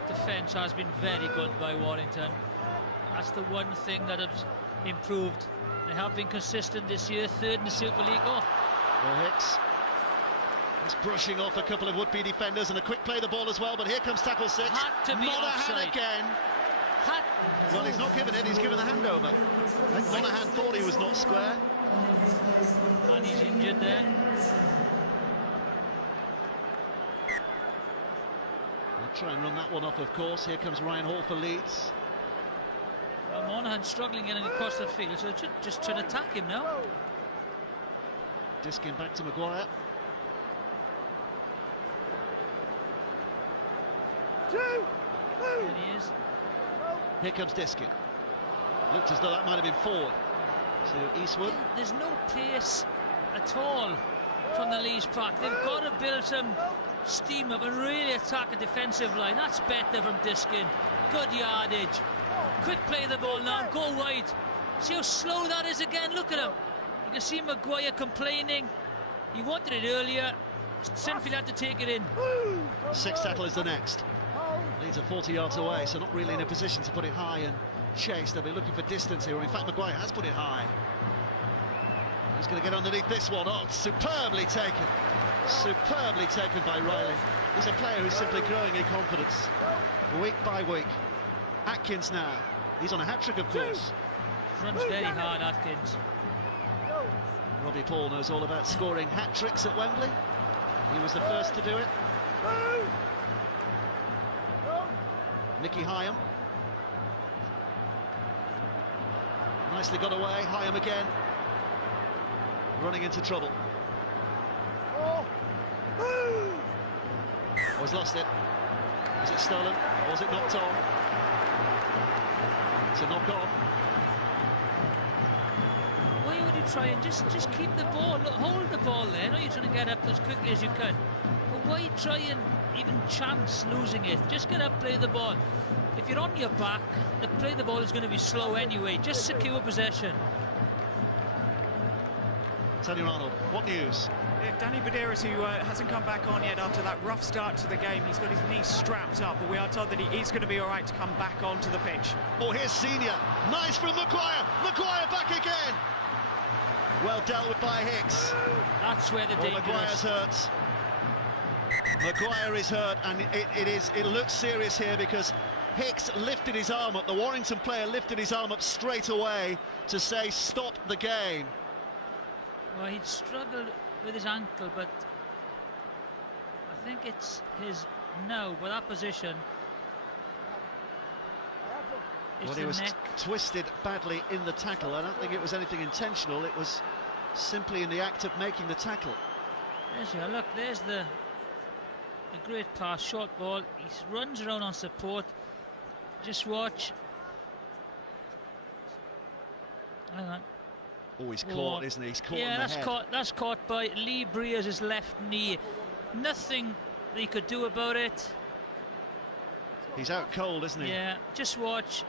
Defence has been very good by Warrington. That's the one thing that has improved. They have been consistent this year, 3rd in the Super League. Oh. Well, Hicks is brushing off a couple of would-be defenders, and a quick play the ball as well, but here comes tackle 6. Had to be Monaghan offside. Again. Well, he's not given it, he's given the handover. Monaghan thought he was not square. And he's injured there. They'll try and run that one off, of course. Here comes Ryan Hall for Leeds. Well, Monaghan struggling getting across the field, so just trying to attack him now. Diskin back to Maguire. And he is. Here comes Diskin. Looked as though that might have been forward. to Eastwood. There's no pace at all from the Leeds pack. They've got to build some steam up and really attack a defensive line. That's better from Diskin. Good yardage. Quick play the ball now. Go wide. See how slow that is again. Look at him. You can see Maguire complaining. He wanted it earlier. Sinfield had to take it in. Six tackle is the next. Leeds are 40 yards away, so not really in a position to put it high and chase. They'll be looking for distance here. In fact, Maguire has put it high. He's going to get underneath this one. Oh, superbly taken. Superbly taken by Riley. He's a player who's simply growing in confidence week by week. Atkins now. He's on a hat-trick, of course. Runs very hard, Atkins. Robbie Paul knows all about scoring hat-tricks at Wembley. He was the first to do it. Mickey Hyam. Nicely got away. Hyam again. Running into trouble. Oh, he's lost it. Is it stolen? Or was it knocked on? It's a knock on. Why would you try and just keep the ball? Look, hold the ball there. I know you're trying to get up as quickly as you can. But why try and even chance losing it? Just get up, play the ball. If you're on your back, the play the ball is going to be slow anyway. Just secure possession. Tony Arnold, what news? Yeah, Danny Badeiras, who hasn't come back on yet after that rough start to the game. He's got his knees strapped up, but we are told that he is going to be all right to come back onto the pitch. Oh, here's Senior. Nice from Maguire. Maguire back again. Well dealt with by Hicks. That's where the danger is. Maguire's hurt. Maguire is hurt, and it looks serious here because Hicks lifted his arm up. The Warrington player lifted his arm up straight away to say stop the game. Well, he'd struggled with his ankle, but I think it's his now. But that position, Well, he was twisted badly in the tackle. I don't think it was anything intentional. It was simply in the act of making the tackle. There's your look. There's the great pass, short ball. He runs around on support. Just watch. Hang on. Oh, he's caught, isn't he? He's caught yeah, in the head. That's caught by Lee Breers' left knee. Nothing he could do about it. He's out cold, isn't he? Yeah, just watch.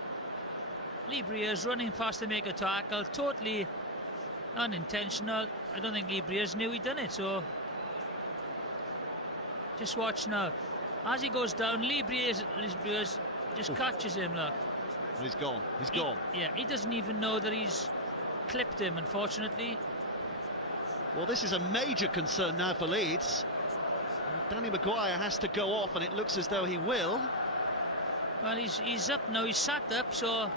Lee Breers running past to make a tackle, totally unintentional. I don't think Lee Breers knew he'd done it, so just watch now. As he goes down, Lee Breers just catches him, look. And he's gone. He's gone. Yeah, he doesn't even know that he's clipped him, unfortunately. Well, this is a major concern now for Leeds. Danny Maguire has to go off, and it looks as though he will. Well, he's up now. He's sat up, so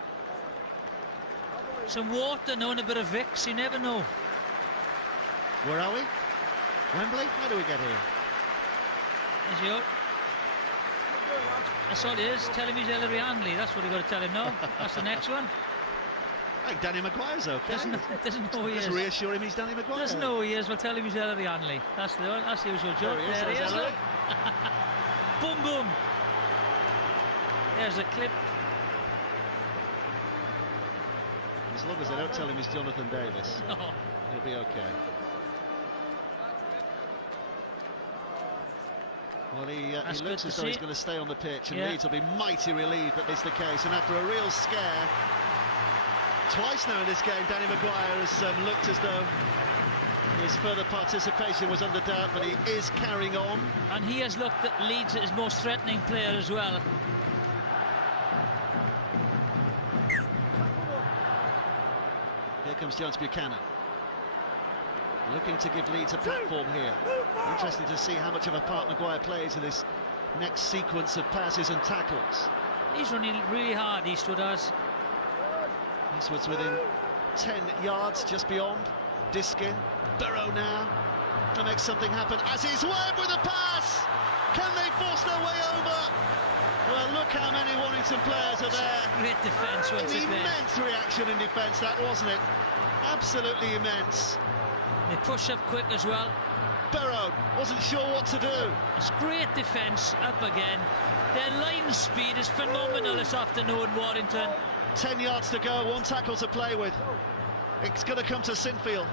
some water now and a bit of Vicks. You never know. Where are we? Wembley? How do we get here? There's you. That's all it is. Tell him he's Ellery Hanley. That's what you've got to tell him now. That's the next one. I think Danny Maguire's okay. Doesn't know who he is. Just reassure him he's Danny Maguire. Doesn't know who he is. We'll tell him he's Ellery Hanley. That's the one. That's the usual joke. There he is. Look. Boom, boom. There's a clip. As long as they don't tell him he's Jonathan Davis, No. he'll be okay. Well, he looks as though he's going to stay on the pitch, and Leeds will be mighty relieved that this is the case. And after a real scare, twice now in this game, Danny Maguire has looked as though his further participation was under doubt, but he is carrying on. And he has looked at Leeds as his most threatening player as well. Here comes Jones Buchanan, looking to give Leeds a platform here. Interesting to see how much of a part Maguire plays in this next sequence of passes and tackles. He's running really hard, Eastwood has. Eastwood's within 10 yards, just beyond. Diskin, Burrow now to make something happen, as is Webb with a pass. Can they force their way over? Well, look how many Warrington players are there. Great defence once An again. immense reaction in defence, that, wasn't it? Absolutely immense. They push up quick as well. Burrow wasn't sure what to do. It's great defence up again. Their line speed is phenomenal this afternoon, Warrington. 10 yards to go, one tackle to play with. It's going to come to Sinfield.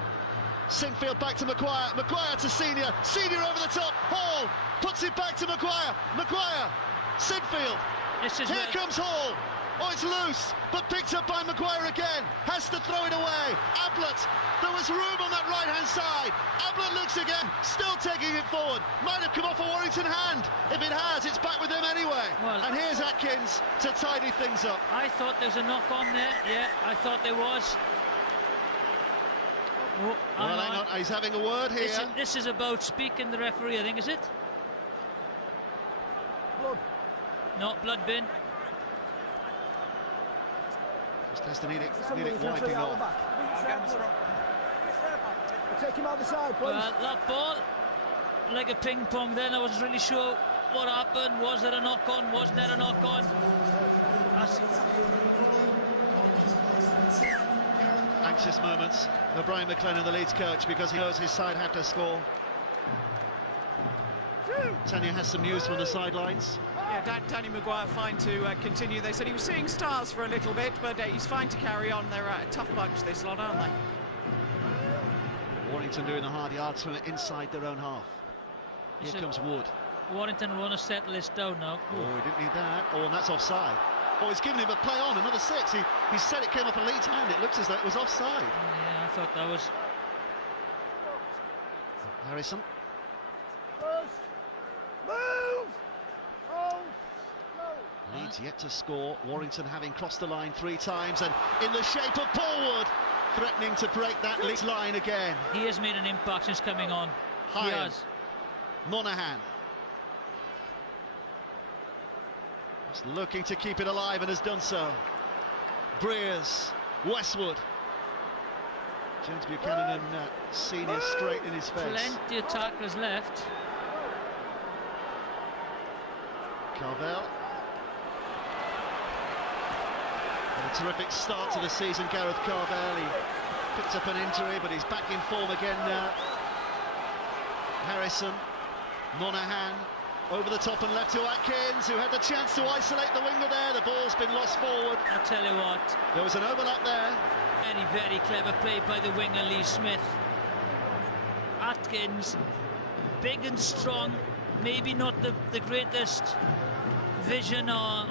Sinfield back to Maguire. Maguire to Senior. Senior over the top. Hall puts it back to Maguire. Maguire. Sinfield. Here comes Hall. Oh, it's loose, but picked up by Maguire again. Has to throw it away. Ablett. There was room on that right-hand side. Ablett looks again, still taking it forward. Might have come off a Warrington hand. If it has, it's back with him anyway. Well, and here's Atkins to tidy things up. I thought there was a knock on there. Yeah, I thought there was. Oh, well, hang on. He's having a word here. This is about speaking the referee, I think, is it? Blood. No, blood bin. Just has to need it wiping off. Take him out the side, please. Well, that ball, like a ping pong then, I wasn't really sure what happened. Was there a knock on? Wasn't there a knock on? Anxious moments for Brian McLennan, the Leeds coach, because he knows his side have to score. Tanya has some news from the sidelines. Yeah, Danny Maguire fine to continue. They said he was seeing stars for a little bit, but he's fine to carry on. They're a tough bunch, this lot, aren't they? Warrington doing the hard yards from inside their own half. Here comes Wood. Warrington want to settle this down now. Oh, he didn't need that. Oh, and that's offside. Oh, he's given him a play on, another 6. He said it came off a Leeds hand. It looks as though it was offside. Yeah, I thought that was... Harrison. First. Move! Oh, no. Leeds yet to score. Warrington having crossed the line 3 times, and in the shape of Paul Wood, threatening to break that Leeds line again. He has made an impact since coming on. He has. Monaghan. Just looking to keep it alive and has done so. Breers. Westwood. James Buchanan and Senior straight in his face. Plenty of tacklers left. Carvel. A terrific start to the season, Gareth Carvel. He picked up an injury, but he's back in form again now. Harrison, Monaghan, over the top and left to Atkins, who had the chance to isolate the winger there. The ball's been lost forward. I'll tell you what. There was an overlap there. Very, very clever play by the winger, Lee Smith. Atkins, big and strong, maybe not the greatest vision or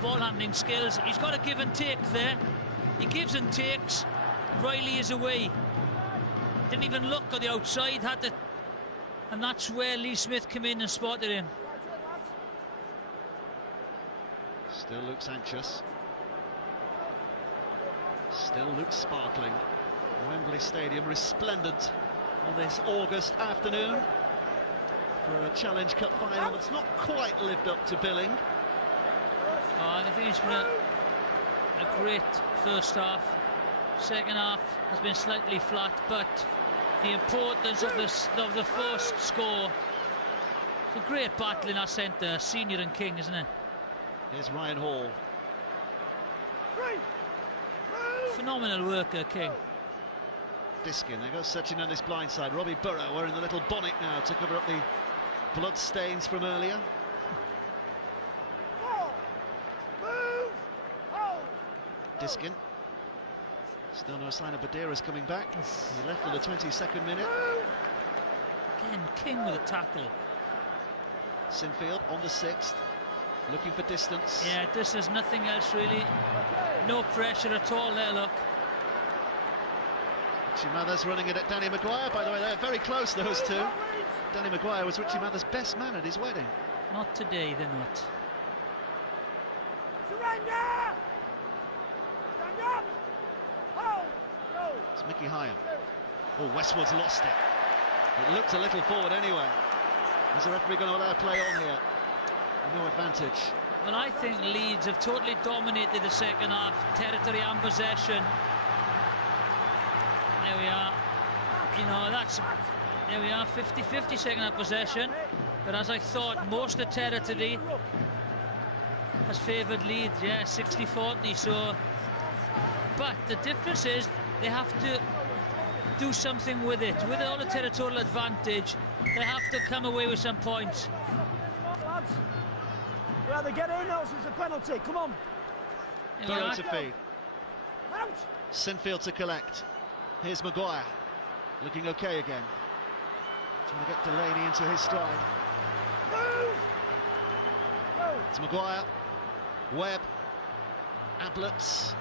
ball handling skills. He's got a give and take there. He gives and takes. Riley is away. Didn't even look on the outside, had to, and that's where Lee Smith came in and spotted him. Still looks anxious. Still looks sparkling. Wembley Stadium resplendent on this August afternoon for a Challenge Cup final that's not quite lived up to billing. I think it's been a great first half. Second half has been slightly flat, but the importance of the first score. It's a great battle in our centre, Senior and King, isn't it? Here's Ryan Hall. Phenomenal worker, King. Diskin, there goes searching on this blind side. Robbie Burrow wearing the little bonnet now to cover up the blood stains from earlier. Diskin. Still no sign of Badira's coming back. He left in the 22nd minute. Again, King with a tackle. Sinfield on the 6th, looking for distance. Yeah, distance, nothing else really. No pressure at all there, look. Richie Mathers running it at Danny Maguire. By the way, they're very close, those two. Danny Maguire was Richie Mathers' best man at his wedding. Not today, they're not. Surrender! Stand up! Oh, no! It's Mickey Hyam. Oh, Westwood's lost it. It looked a little forward anyway. Is the referee going to allow play on here? No advantage. Well, I think Leeds have totally dominated the second half, territory and possession. There we are. You know, there we are, 50-50 second half possession. But as I thought, most of the territory has favoured Leeds, yeah, 60-40. So, but the difference is they have to do something with it. With all the territorial advantage, they have to come away with some points. Lads, we either get in or else it's a penalty. Come on. Burrow to feed. Out. Sinfield to collect. Here's Maguire, looking okay again. Trying to get Delaney into his stride. It's Maguire, Webb, Ablett,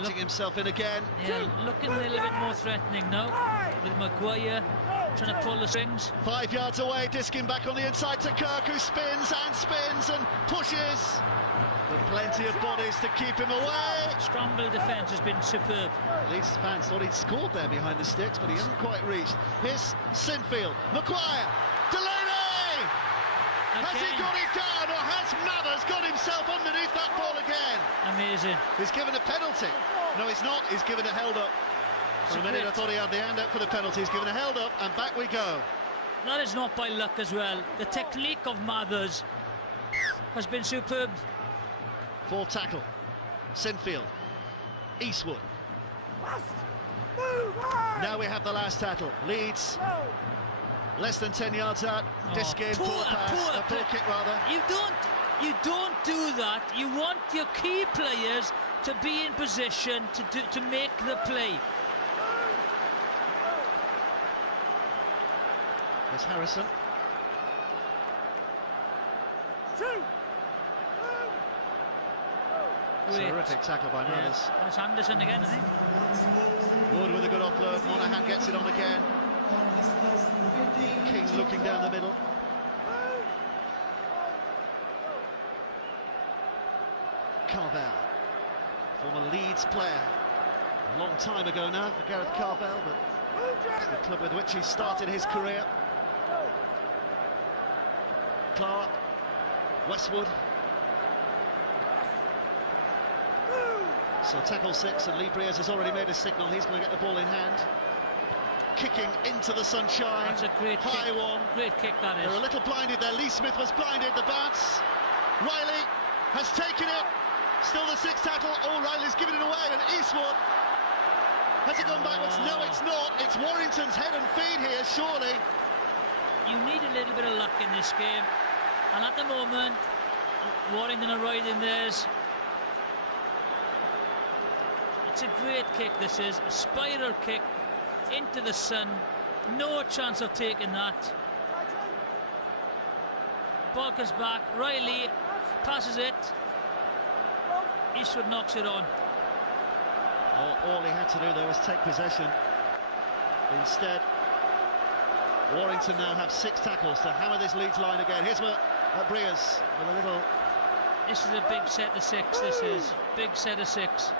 letting himself in again. Yeah, looking a little bit more threatening now, with Maguire trying to pull the strings. 5 yards away, disking back on the inside to Kirk, who spins and pushes. But plenty of bodies to keep him away. Scramble defence has been superb. Leeds fans thought he'd scored there behind the sticks, but he hasn't quite reached. Here's Sinfield, Maguire, Delaney! Again. Has he got it down, or has Mathers got himself underneath that ball again? Amazing. He's given a penalty. No, he's not. He's given a held up. For a minute, I thought he had the hand up for the penalty. He's given a held up, and back we go. That is not by luck as well. The technique of Mathers has been superb. Full tackle. Sinfield. Eastwood. Now we have the last tackle. Leeds. Less than 10 yards out. Disc in, poor pass. A poor kick, rather. You don't do that. You want your key players to be in position to make the play. There's Harrison. Terrific tackle by Mathers. That's Anderson again, I think. Wood with a good offload. Monahan gets it on again. King looking down the middle. Carvel, former Leeds player. A long time ago now for Gareth Carvel, but it's the club with which he started his career. Clark, Westwood. So tackle 6, and Lee Briers has already made a signal. He's going to get the ball in hand. Kicking into the sunshine. That's a great high kick. one. Great kick that is. They're a little blinded there. Lee Smith was blinded. The bounce. Riley has taken it. Still the 6th tackle. Oh, Riley's given it away, and Eastwood. Has it gone backwards? No, it's not. It's Warrington's head and feet here, surely. You need a little bit of luck in this game, and at the moment, Warrington are right in theirs. It's a great kick, this is. A spiral kick into the sun. No chance of taking that. Ball comes back. Riley passes it. Eastwood knocks it on. All he had to do there was take possession. Instead, Warrington now have 6 tackles to hammer this Leeds line again. Here's Briers with a little... This is a big set of 6, this is. Big set of 6.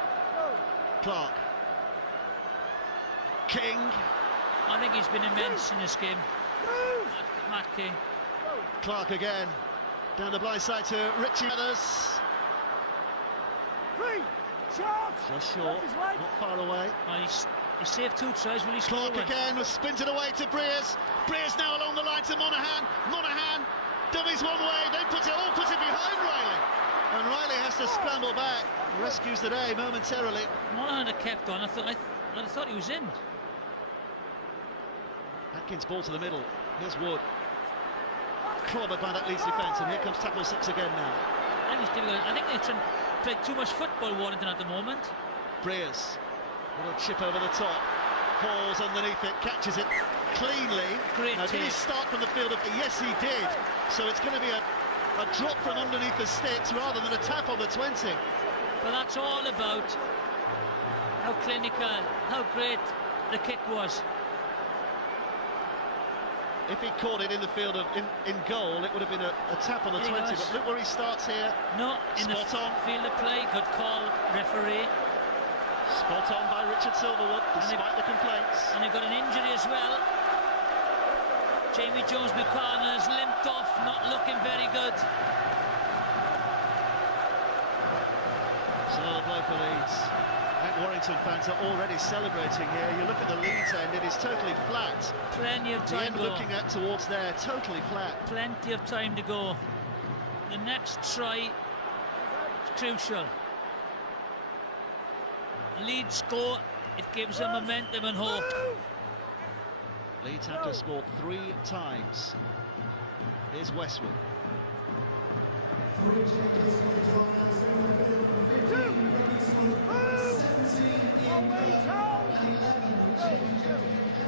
Clark. King. I think he's been immense in this game. Matt King. Clark again. Down the blind side to Richie Mathers. Just short, not far away. Oh, he saved 2 tries when he scored. Clark again was sprinted away to Briers. Briers now along the line to Monahan. Monahan dummies one way, then puts it behind Riley. And Riley has to scramble back. Rescues the day momentarily. Monahan had kept on. I thought he was in. Atkins ball to the middle. Here's Wood. Clobbered by that Leeds defence, and here comes tackle 6 again now. I think it's difficult. I think they're playing too much football, Warrington, at the moment. Briers. Little chip over the top. Falls underneath it, catches it cleanly. Great now, did he start from the field of... Yes, he did. So it's going to be a drop from underneath the sticks rather than a tap on the 20. But that's all about how clinical, how great the kick was. If he caught it in the field of in goal, it would have been a tap on the 20. But look where he starts here. No, in spot the on field of play. Good call, referee. Spot on by Richard Silverwood, despite the complaints. And he got an injury as well. Jamie Jones-Buchanan has limped off, not looking very good. It's another blow for Leeds. I think Warrington fans are already celebrating here. You look at the Leeds end, it is totally flat. Plenty of time to go. Looking at towards there, totally flat. Plenty of time to go. The next try is crucial. Leeds score, it gives them momentum and hope. Leeds have to score 3 times. Here's Westwood. Two.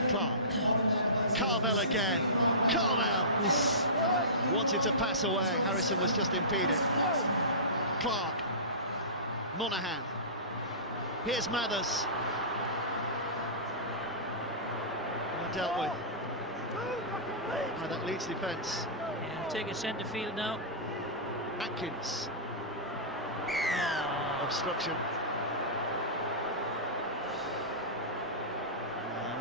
Clark. Carvel again. Carvel wanted to pass away. Harrison was just impeded. Clark. Monaghan. Here's Mathers. Dealt with by that Leeds defence. Yeah, take a centre field now. Atkins. Oh. Obstruction.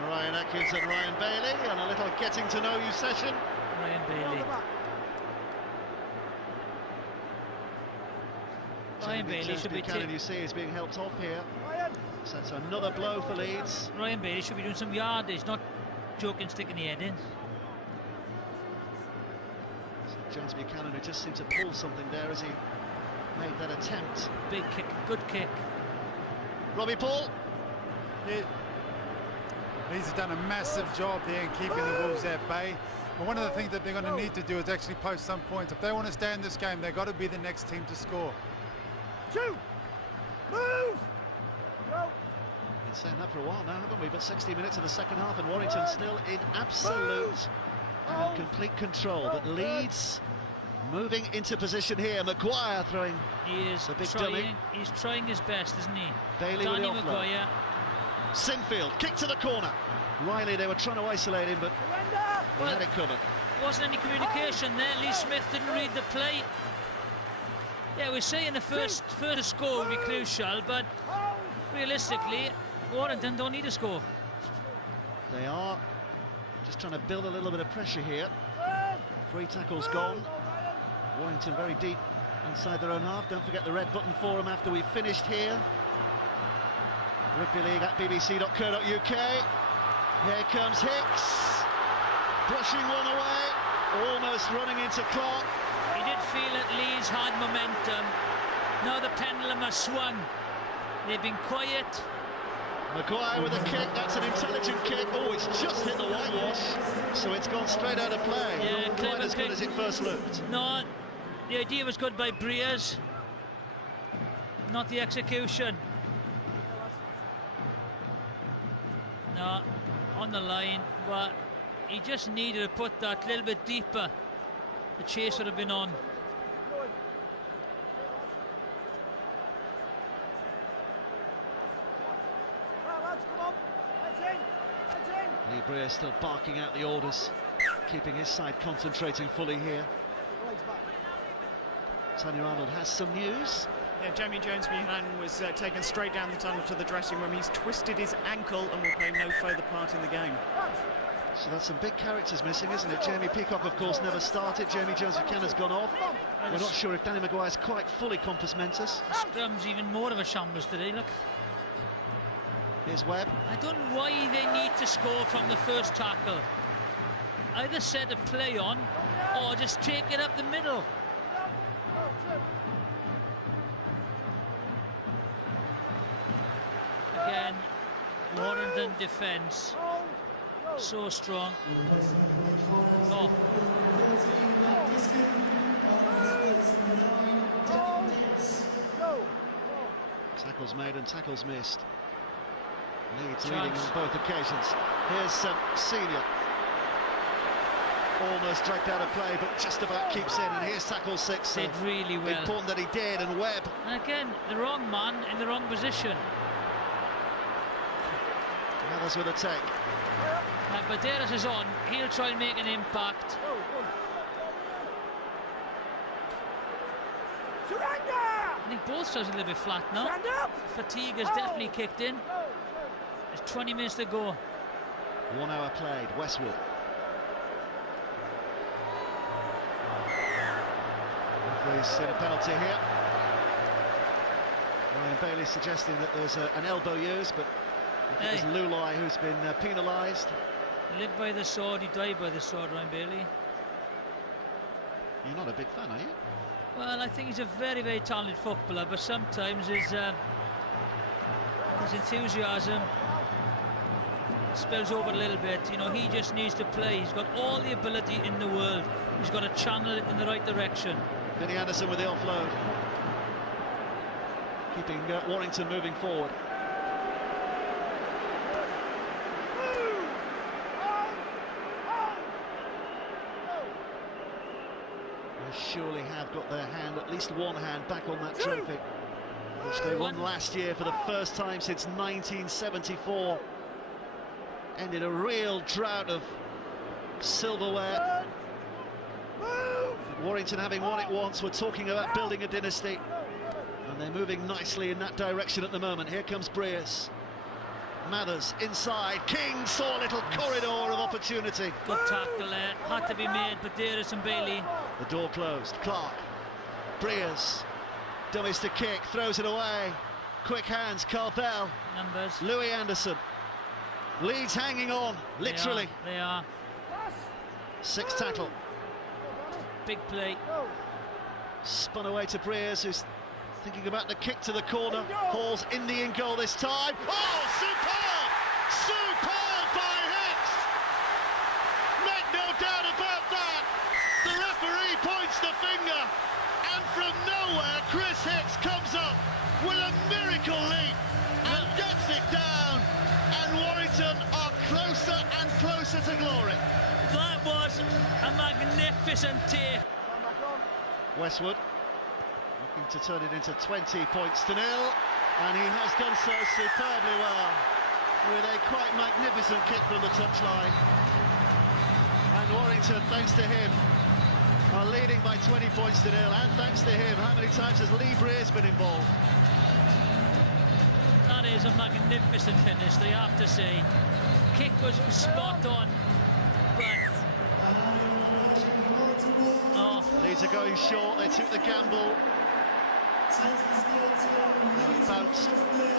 Ryan Atkins and Ryan Bailey on a little getting to know you session. Ryan Bailey. Ryan Bailey should be Buchanan, you see, is being helped off here. So that's another blow for Leeds. Ryan Bailey should be doing some yardage, not joking, sticking the head in. So James Buchanan, who just seemed to pull something there as he made that attempt. Big kick, good kick. Robbie Paul. Yeah. Leeds have done a massive job here in keeping the Wolves at bay. But one of the things that they're going to need to do is actually post some points. If they want to stay in this game, they've got to be the next team to score. Move! Go! Been saying that for a while now, haven't we? But 60 minutes of the second half, and Warrington still in absolute and complete control. But Leeds moving into position here. Maguire throwing the big dummy. He's trying his best, isn't he? Bailey Danny with the offload. Maguire. Sinfield, kick to the corner. Riley, they were trying to isolate him, but he had it covered. Wasn't any communication there. Lee Smith didn't read the play. Yeah, we're saying the first score would be crucial, but realistically, Warrington don't need a score. They are just trying to build a little bit of pressure here. 3 tackles gone. Warrington very deep inside their own half. Don't forget the red button for them after we've finished here. Rugby League at bbc.co.uk. Here comes Hicks, brushing one away, almost running into Clark. He did feel that Leeds had momentum. Now the pendulum has swung. They've been quiet. Maguire with a kick, that's an intelligent kick. Oh, it's just hit the whitewash, so it's gone straight out of play. Yeah, Not quite as good as it first looked. No, the idea was good by Breers, not the execution. No, on the line, but he just needed to put that a little bit deeper. The chase would have been on. Lee Breer still barking out the orders, keeping his side concentrating fully here. Tanya Arnold has some news. Yeah, Jamie Jones-Buchanan was taken straight down the tunnel to the dressing room. He's twisted his ankle and will play no further part in the game. So that's some big characters missing, isn't it? Jamie Peacock, of course, never started. Jamie Jones-Buchanan's gone off. We're not sure if Danny Maguire's quite fully compos mentis. The scrum's even more of a shambles today, look. Here's Webb. I don't know why they need to score from the first tackle. Either set a play on, or just take it up the middle. Again, Warrington defence so strong. Oh. Tackles made and tackles missed. Leeds leading on both occasions. Here's Senior. Almost dragged out of play, but just about keeps in. And here's tackle 6. Did really well. Important that he did, and Webb. And again, the wrong man in the wrong position. Mathers with a take. But Baderas is on. He'll try and make an impact. I think both sides are a little bit flat now. Fatigue has definitely kicked in. There's 20 minutes to go. 1 hour played. Westwood. Referee's seen a penalty here. Ryan Bailey suggesting that there's an elbow used, but I think it's Lulai who's been penalised. He lived by the sword, he died by the sword, Ryan Bailey. You're not a big fan, are you? Well, I think he's a very, very talented footballer, but sometimes his enthusiasm spills over a little bit. You know, he just needs to play. He's got all the ability in the world. He's got to channel it in the right direction. Vinnie Anderson with the offload. Keeping Warrington moving forward. They surely have got their hand, at least one hand, back on that trophy, which they won last year for the first time since 1974. Ended a real drought of silverware. Warrington having won it once, we're talking about building a dynasty, and they're moving nicely in that direction at the moment. Here comes Breers. Mathers inside. King saw a little corridor of opportunity. Good tackle there, had to be made, but Davis and Bailey. The door closed. Clark. Breers. Dummies to kick, throws it away. Quick hands, Carvel. Numbers. Louis Anderson. Leeds hanging on, literally. They are. Sixth tackle. Big play. Spun away to Breers, who's thinking about the kick to the corner. Hall's in the in goal this time. Oh, superb! Superb by Hicks! Make no doubt about that. The referee points the finger, and from nowhere, Chris Hicks comes up with a miracle leap and gets it down. And Warrington are closer and closer to glory. That was a magnificent take. Westwood looking to turn it into 20 points to nil, and he has done so superbly well with a quite magnificent kick from the touchline. And Warrington, thanks to him, are leading by 20 points to nil, and thanks to him, how many times has Lee Breers been involved? That is a magnificent finish, they have to say. Kick was spot on, but Leeds are going short, they took the gamble. Bounced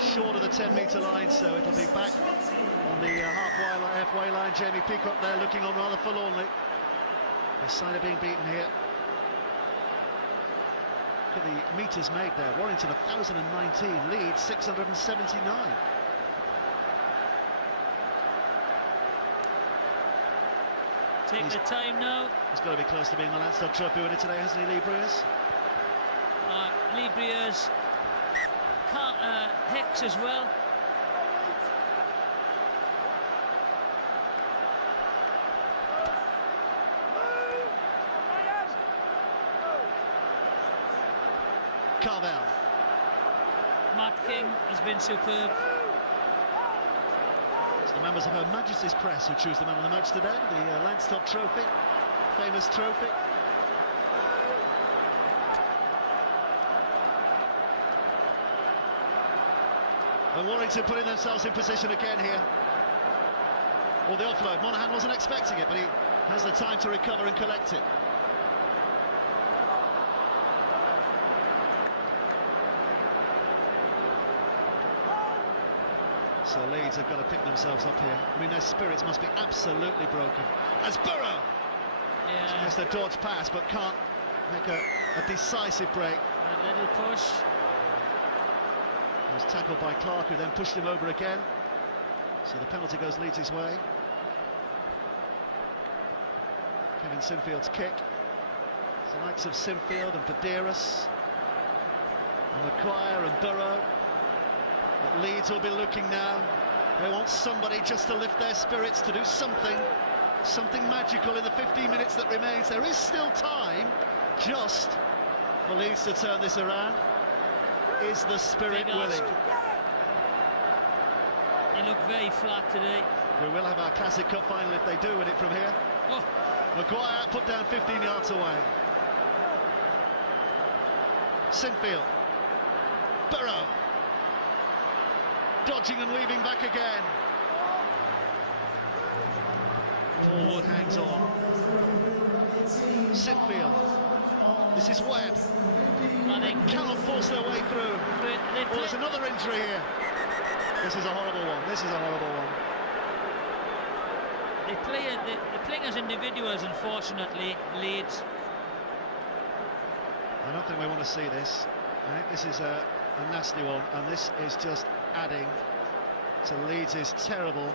short of the 10-metre line, so it'll be back on the halfway line. Jamie Peacock there looking on rather forlornly. A sign of being beaten here. Look at the metres made there. Warrington 1,019, Leeds 679. take the time now. He's got to be close to being the Leinster Trophy winner today, hasn't he, Lee Breers? Lee Breers, Hicks as well. Carvel. Matt King has been superb. It's the members of Her Majesty's Press who choose the man of the match today, the Leinster Trophy, famous trophy. And Warrington putting themselves in position again here. Or the offload. Monaghan wasn't expecting it, but he has the time to recover and collect it. So Leeds have got to pick themselves up here. I mean, their spirits must be absolutely broken. As Burrow has the dodge pass, but can't make a decisive break. A little push. He was tackled by Clark, who then pushed him over again. So the penalty goes Leeds' way. Kevin Sinfield's kick. It's the likes of Sinfield and Badeiras and Maguire and Burrow. But Leeds will be looking now. They want somebody just to lift their spirits, to do something magical in the 15 minutes that remains. There is still time just for Leeds to turn this around. Is the spirit willing? They look very flat today. We will have our Classic Cup final if they do win it from here. Oh. Maguire put down 15 yards away. Sinfield. Burrow. Dodging and weaving back again. Forward hangs on. Sinfield. This is Webb. They cannot force their way through. Oh, there's another injury here. This is a horrible one. This is a horrible one. They're playing as individuals, unfortunately, Leeds. I don't think we want to see this. I think this is a nasty one, and this is just adding to Leeds' terrible,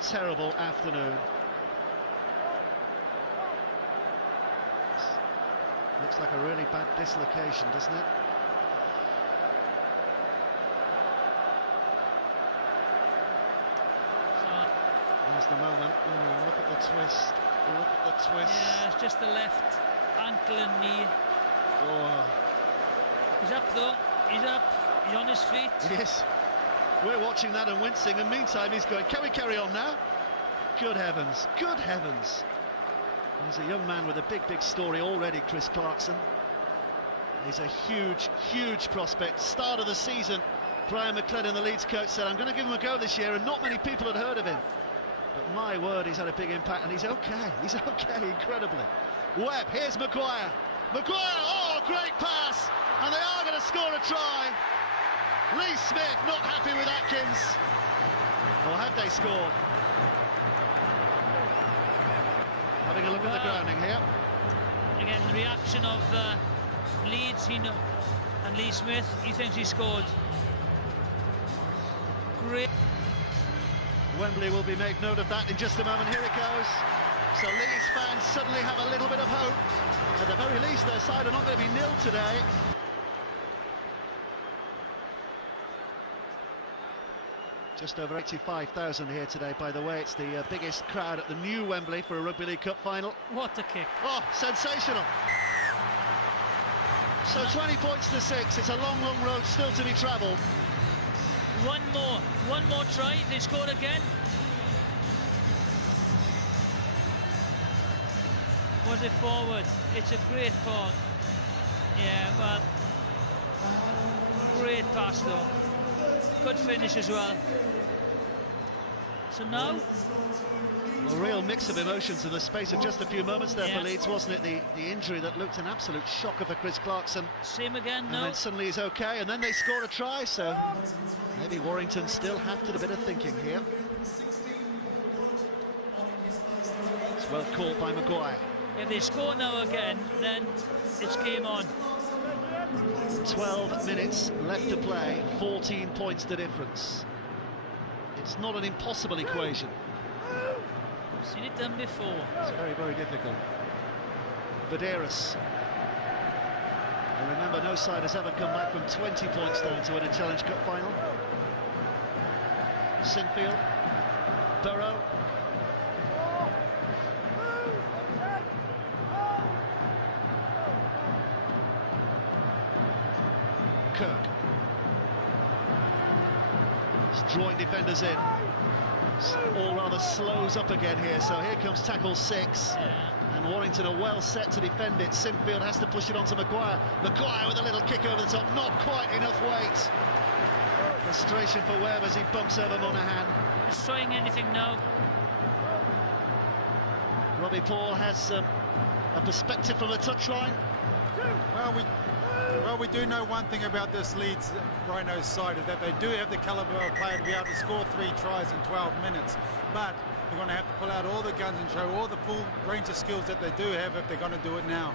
terrible afternoon. Looks like a really bad dislocation, doesn't it? There's the moment. Look at the twist. Look at the twist. Yeah, it's just the left ankle and knee. Oh. He's up though. He's up. He's on his feet. Yes. We're watching that and wincing, and meantime he's going, can we carry on now? Good heavens, good heavens. He's a young man with a big story already, Chris Clarkson. He's a huge prospect. Start of the season, Brian McLennan, the Leeds coach, said, I'm going to give him a go this year, and not many people had heard of him. But my word, he's had a big impact, and he's okay, incredibly. Webb, here's Maguire. Maguire, oh, great pass, and they are going to score a try. Lee Smith not happy with Atkins. Or have they scored? Having a look at the grounding here. Again, the reaction of Leeds, and Lee Smith, he thinks he scored. Great. Wembley will be made note of that in just a moment. Here it goes. So Leeds fans suddenly have a little bit of hope. At the very least, their side are not going to be nil today. Just over 85,000 here today, by the way. It's the biggest crowd at the new Wembley for a Rugby League Cup final. What a kick. Oh, sensational. So 20 points to 6. It's a long road still to be travelled. One more try, they scored again. Was it forward? It's a great ball. Yeah, well, great pass though. Good finish as well. So now, a real mix of emotions in the space of just a few moments there for Leeds, wasn't it? The injury that looked an absolute shocker for Chris Clarkson. Same again, and then suddenly he's okay, and then they score a try, so maybe Warrington still have to do a bit of thinking here. It's well caught by Maguire. If they score now again, then it's game on. 12 minutes left to play, 14 points the difference. It's not an impossible equation. Seen it done before. It's very difficult. Vaderas. And remember, no side has ever come back from 20 points down to win a Challenge Cup final. Sinfield. Burrow. Kirk. He's drawing defenders in. All rather slows up again here, so here comes tackle 6. And Warrington are well set to defend it. Sinfield has to push it onto Maguire. Maguire with a little kick over the top, not quite enough weight. Frustration for Webb as he bumps over Monahan. He's trying anything now. Robbie Paul has a perspective from the touchline. Well, we do know one thing about this Leeds Rhinos side, is that they do have the calibre of player to be able to score 3 tries in 12 minutes. But they're going to have to pull out all the guns and show all the full range of skills that they do have if they're going to do it now.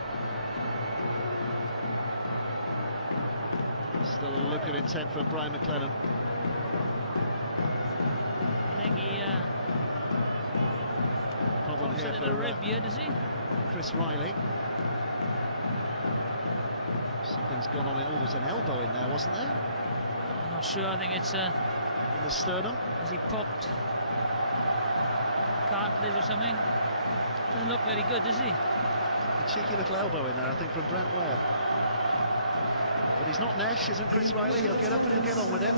Still a look of intent from Brian McLennan. I think he problem here for for rib here, does he? Chris Riley. Something's gone on. Oh, there's an elbow in there, wasn't there? I'm not sure. I think it's in the sternum. Has he popped cartilage or something? Doesn't look very good, does he? A cheeky little elbow in there, I think, from Brent Webb. But he's not Nesh, isn't Chris Riley? He'll get up and he'll get on with it.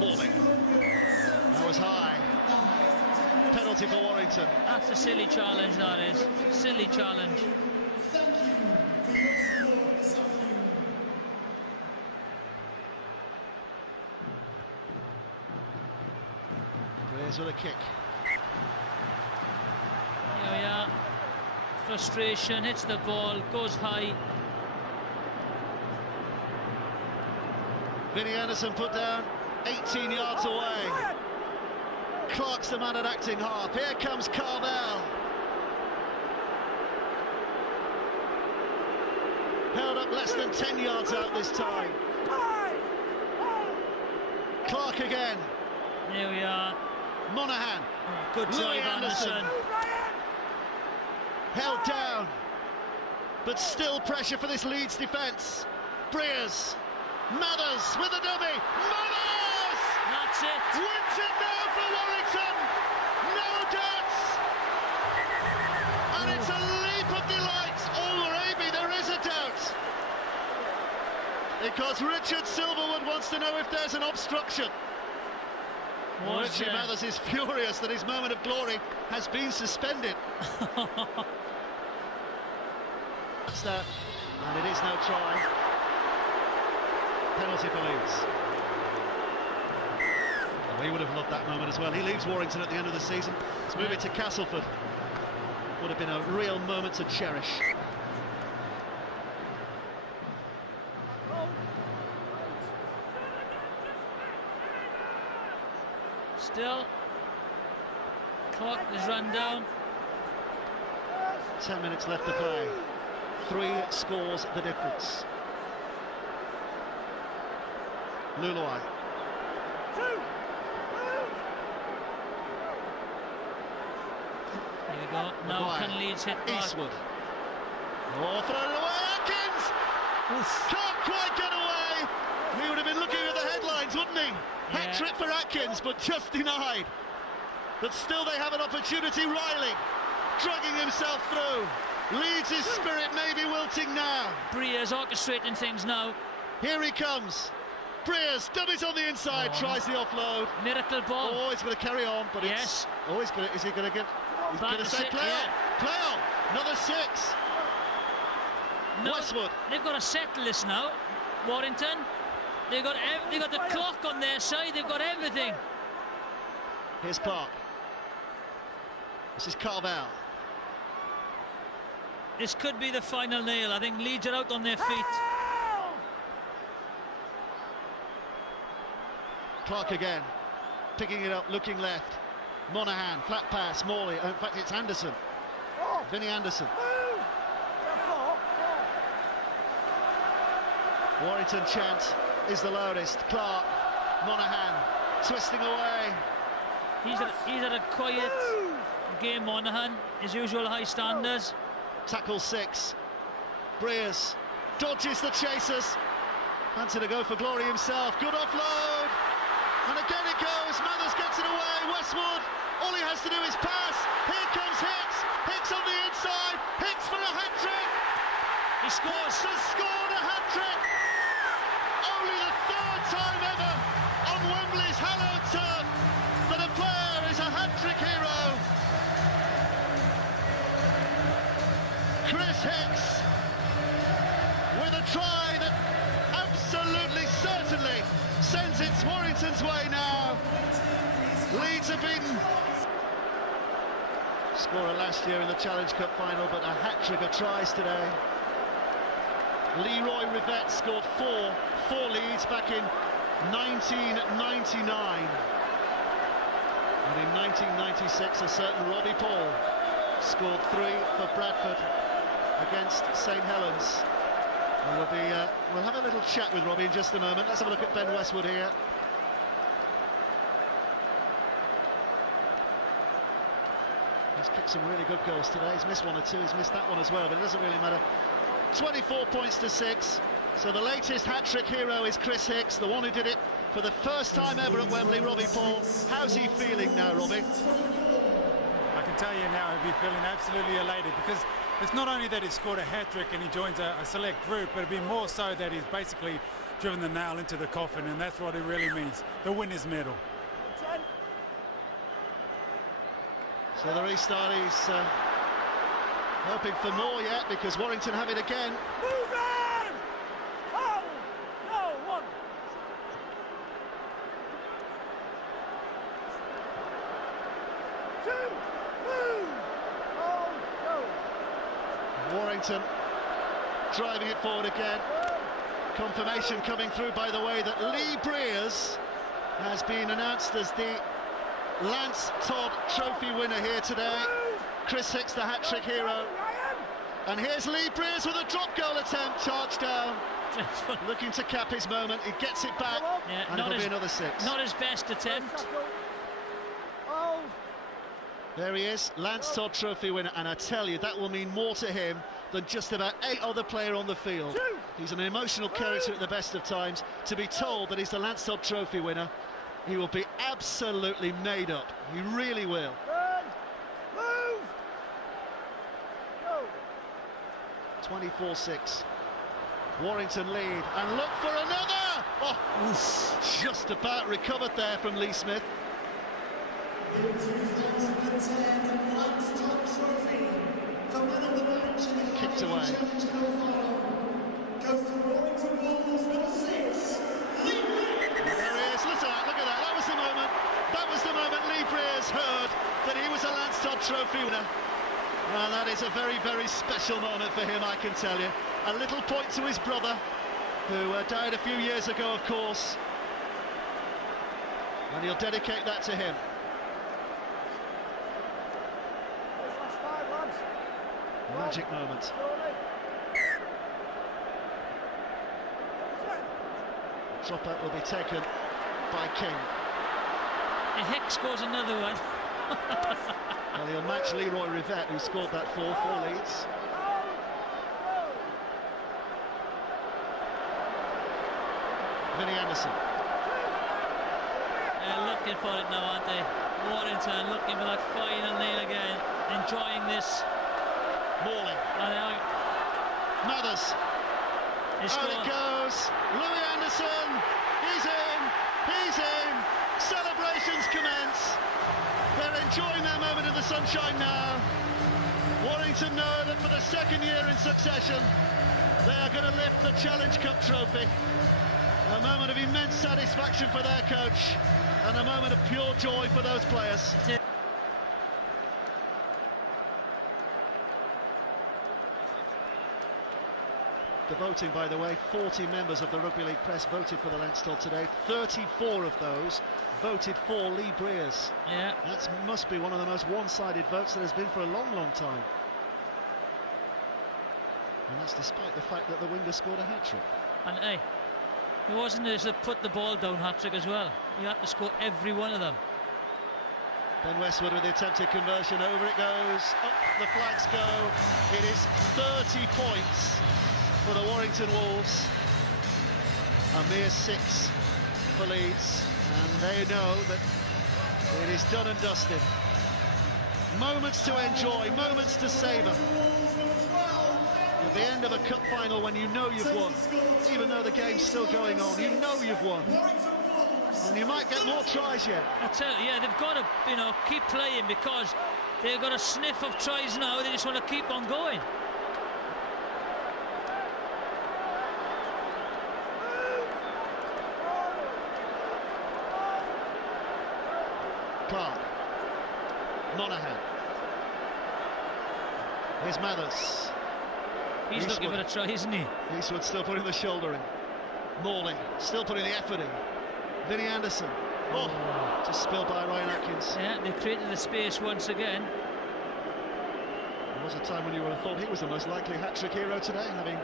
Morning. That was high. Penalty for Warrington. That's a silly challenge, that is. Silly challenge. Players with a kick. Here we are. Frustration, hits the ball, goes high. Vinnie Anderson put down 18 yards away. Clark's the man at acting half. Here comes Carvel. Held up less than 10 yards out this time. Clark again. Here we are. Monahan. Good try, Anderson. Held down. But still pressure for this Leeds defence. Breers. Mathers with the dummy. Mathers! That's That's it. Wins it now for Warrington. No doubts. And it's a leap of delight. Oh, maybe there is a doubt. Because Richard Silverwood wants to know if there's an obstruction. Richie Mathers is furious that his moment of glory has been suspended. That's that. And it is no try. Penalty for Leeds. Oh, he would have loved that moment as well. He leaves Warrington at the end of the season. He's moving to Castleford. Would have been a real moment to cherish. Still, clock is run down. 10 minutes left to play. 3 scores the difference. Luluai. There you go. Now can Leeds hit back? Eastwood. Oh, thrown away. Atkins! Oof. Can't quite get away. He would have been looking at the headlines, wouldn't he? Yeah. Hat-trick for Atkins, but just denied. But still they have an opportunity. Riley dragging himself through. Leeds' spirit may be wilting now. Breer's orchestrating things now. Here he comes. Breers, dummies on the inside, tries the offload. Miracle ball. Oh, he's going to carry on, but yes. it's... Oh, is he going to get... He's going to say play on. Play on. Another 6. No, Westwood. They've got to settle this now. Warrington. They've got the clock on their side. They've got everything. Here's Clark. This is Carval. This could be the final nail. I think Leeds are out on their feet. Clark again, picking it up, looking left. Monaghan, flat pass, Morley. In fact, it's Anderson. Vinnie Anderson. Warrington chant is the loudest. Clark, Monaghan, twisting away. He's at a quiet game, Monaghan. His usual high standards. Tackle 6. Breers dodges the chasers. Fancy to go for glory himself. Good offload. And again it goes. Mathers gets it away. Westwood. All he has to do is pass. Here comes Hicks. Hicks on the inside. Hicks for a hat-trick. He scores. Hicks has scored a hat-trick. Only the 3rd time ever on Wembley's hallowed turf that a player is a hat-trick hero. Chris Hicks with a try that absolutely certainly sends it Warrington's way now. Leeds have been scorer last year in the Challenge Cup final, but a hat-trick of tries today. Leroy Rivette scored 4 for Leeds back in 1999. And in 1996, a certain Robbie Paul scored 3 for Bradford against St Helens. And we'll have a little chat with Robbie in just a moment. Let's have a look at Ben Westwood here. He's kicked some really good goals today. He's missed 1 or 2. He's missed that one as well, but it doesn't really matter. 24 points to 6. So the latest hat-trick hero is Chris Hicks, the one who did it for the first time ever at Wembley, Robbie Paul. How's he feeling now, Robbie? I can tell you now he'll be feeling absolutely elated, because it's not only that he scored a hat-trick and he joins a select group, but it'll be more so that he's basically driven the nail into the coffin, and that's what it really means, the winner's medal. So the restart, he's hoping for more yet, because Warrington have it again. Move on! Oh! No, 1. Warrington driving it forward again. Confirmation coming through, by the way, that Lee Breers has been announced as the Lance Todd Trophy winner here today. Chris Hicks, the hat-trick hero. And here's Lee Breers with a drop goal attempt, charged down. Looking to cap his moment. He gets it back, and it'll be another 6. Not his best attempt. There he is, Lance Todd Trophy winner, and I tell you, that will mean more to him than just about 8 other players on the field. He's an emotional character at the best of times. To be told that he's the Lance Todd Trophy winner, he will be absolutely made up. He really will. Run! Move! Go! 24-6. Warrington lead, and look for another! Oh, oof. Just about recovered there from Lee Smith. In 2010 Lions Top Trophy, the man of the match in the Kicked away. Challenge Cup final goes to Warrington Wolves number 6. There he is, listen, look at that, that was the moment. That was the moment Lee Briers heard that he was a Lance Top Trophy winner. And that is a very, very special moment for him, I can tell you. A little point to his brother, who died a few years ago, of course. And he'll dedicate that to him. Last 5, lads. Magic moment. Drop out will be taken by King. And Hick scores another one. Well, he'll match Leroy Rivette, who scored that for Leeds. Vinnie Anderson. Looking for it now, aren't they? Warrington looking for that final nail again. Enjoying this. Morley. Mathers. Out it goes. Louis Anderson. He's in. He's in. Celebrations commence. They're enjoying their moment in the sunshine now. Warrington know that for the second year in succession, they are going to lift the Challenge Cup trophy. A moment of immense satisfaction for their coach, and a moment of pure joy for those players. The voting, by the way, 40 members of the Rugby League press voted for the Leinster today. 34 of those voted for Lee Briers. Yeah. That must be one of the most one-sided votes there has been for a long, long time. And that's despite the fact that the winger scored a hat-trick. And hey, it wasn't as a put the ball down hat-trick as well. You had to score every one of them. Ben Westwood with the attempted conversion. Over it goes. Up the flags go. It is 30 points for the Warrington Wolves. A mere 6 for Leeds. And they know that it is done and dusted. Moments to enjoy, moments to savour. At the end of a cup final, when you know you've won, even though the game's still going on, you know you've won. And you might get more tries yet. I tell you, yeah, they've got to, keep playing, because they've got a sniff of tries now. They just want to keep on going. Clark. Monaghan. Here's Mathers. He's looking for a try, isn't he? Eastwood still putting the shoulder in. Morley still putting the effort in. Vinnie Anderson. Oh, just spilled by Ryan Atkins. Yeah, they created the space once again. There was a time when you would have thought he was the most likely hat-trick hero today, having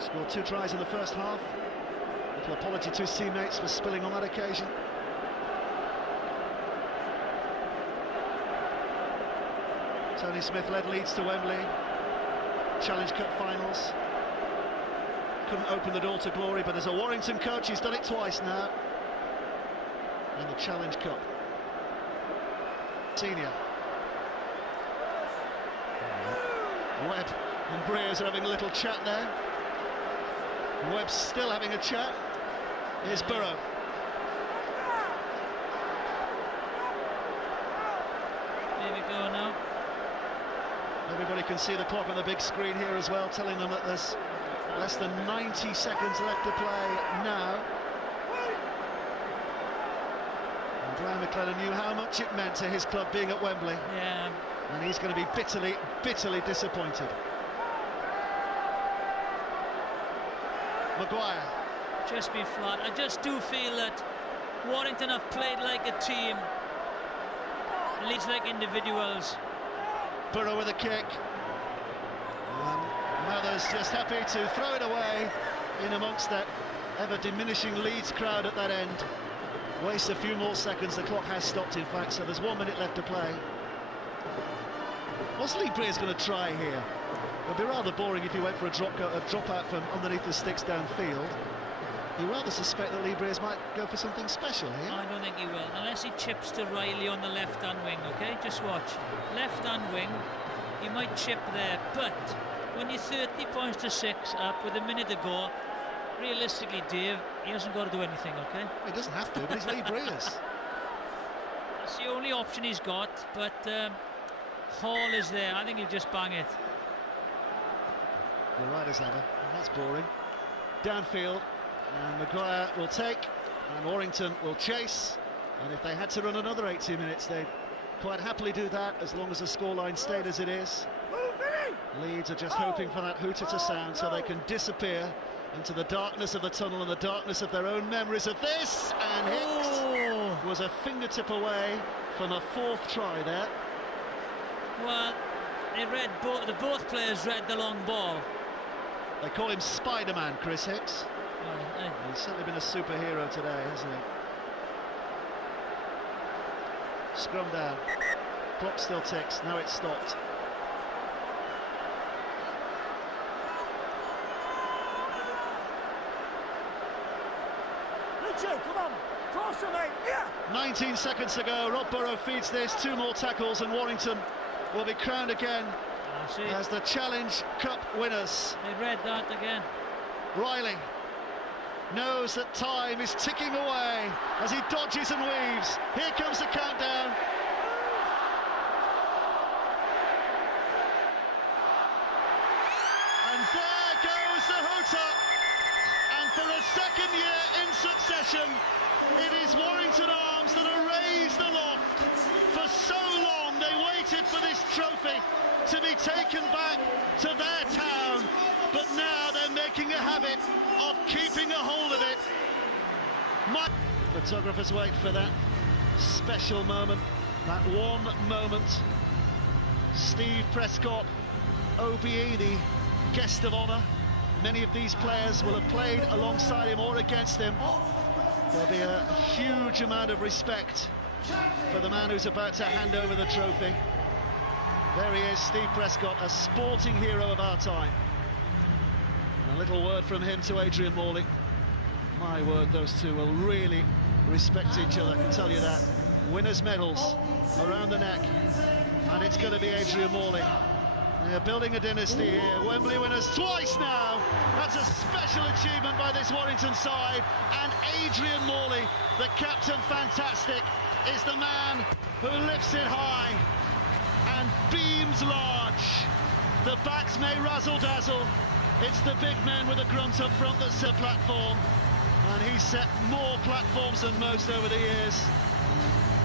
scored 2 tries in the first half. A little apology to his teammates for spilling on that occasion. Tony Smith led Leeds to Wembley. Challenge Cup finals. Couldn't open the door to glory, but as a Warrington coach, he's done it twice now. And the Challenge Cup. Senior. Webb and Briers are having a little chat there. Webb's still having a chat. Here's Burrow. There we go now. Everybody can see the clock on the big screen here as well, telling them that there's less than 90 seconds left to play now. And Brian McLennan knew how much it meant to his club being at Wembley. Yeah. And he's going to be bitterly, bitterly disappointed. Maguire. Just be flat. I just do feel that Warrington have played like a team, Leeds like individuals. Burrow with a kick. Mathers just happy to throw it away in amongst that ever-diminishing Leeds crowd at that end. Waste a few more seconds. The clock has stopped, in fact, so there's 1 minute left to play. What's Lee Briers going to try here? It would be rather boring if he went for a drop out from underneath the sticks downfield. You rather suspect that Lee Briers might go for something special here. I don't think he will, unless he chips to Riley on the left-hand wing, OK? Just watch. Left-hand wing, he might chip there, but when you're 30 points to 6 up with a minute to go, realistically, Dave, he hasn't got to do anything, OK? He doesn't have to, but he's Lee Briers. That's the only option he's got, but Hall is there. I think he'll just bang it. The right as ever, that's boring. Downfield, and Maguire will take, and Warrington will chase. And if they had to run another 80 minutes, they'd quite happily do that, as long as the scoreline stayed as it is. Leeds are just hoping for that hooter to sound so they can disappear into the darkness of the tunnel and the darkness of their own memories of this. And Hicks was a fingertip away from a 4th try there. Well, both players read the long ball. They call him Spider-Man, Chris Hicks. He's certainly been a superhero today, hasn't he? Scrum down. Clock still ticks. Now it's stopped. Richard, come on. Cross to me. Yeah. 19 seconds to go. Rob Burrow feeds this. 2 more tackles and Warrington will be crowned again as the Challenge Cup winners. They read that again. Riley knows that time is ticking away as he dodges and weaves. Here comes the countdown. And there goes the hooter. And for the 2nd year in succession, it is Warrington Arms that are raised aloft. For so long they waited for this trophy to be taken back to their town, but now they're making a habit of keeping a hold of it. Photographers wait for that special moment, that one moment. Steve Prescott, OBE, the guest of honour. Many of these players will have played alongside him or against him. There'll be a huge amount of respect for the man who's about to hand over the trophy. There he is, Steve Prescott, a sporting hero of our time. And a little word from him to Adrian Morley. My word, those two will really respect each other, I can tell you that. Winners' medals around the neck, and it's going to be Adrian Morley. They're building a dynasty here. Wembley winners twice now. That's a special achievement by this Warrington side. And Adrian Morley, the captain fantastic, is the man who lifts it high and beams large. The backs may razzle-dazzle. It's the big men with a grunt up front that set platform. And he's set more platforms than most over the years.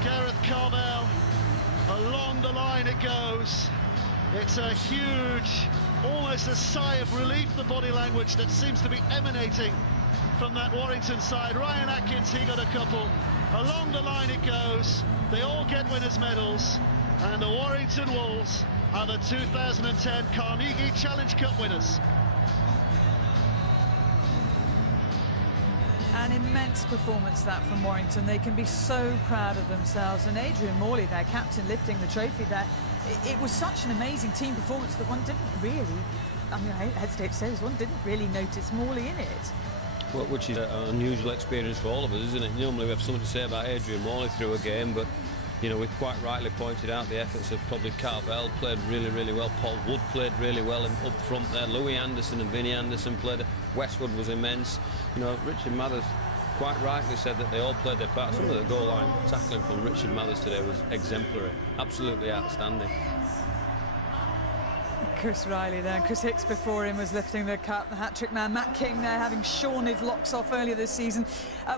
Gareth Carvel, along the line it goes. It's a huge, almost a sigh of relief, the body language that seems to be emanating from that Warrington side. Ryan Atkins, he got a couple. Along the line it goes. They all get winners' medals. And the Warrington Wolves are the 2010 Carnegie Challenge Cup winners. An immense performance that from Warrington. They can be so proud of themselves. And Adrian Morley, their captain, lifting the trophy there. It was such an amazing team performance that one didn't really, I mean, I hesitate to say this, one didn't really notice Morley in it. Well, which is an unusual experience for all of us, isn't it? Normally we have something to say about Adrian Morley through a game, but, you know, we quite rightly pointed out the efforts of probably Carvel played really, really well. Paul Wood played really well up front there. Louis Anderson and Vinnie Anderson played. Westwood was immense. You know, Richard Mathers quite rightly said that they all played their part. Some of the goal line tackling from Richard Mathers today was exemplary, absolutely outstanding. Chris Riley there, Chris Hicks before him was lifting the cup. The hat-trick man Matt King there, having shorn his locks off earlier this season.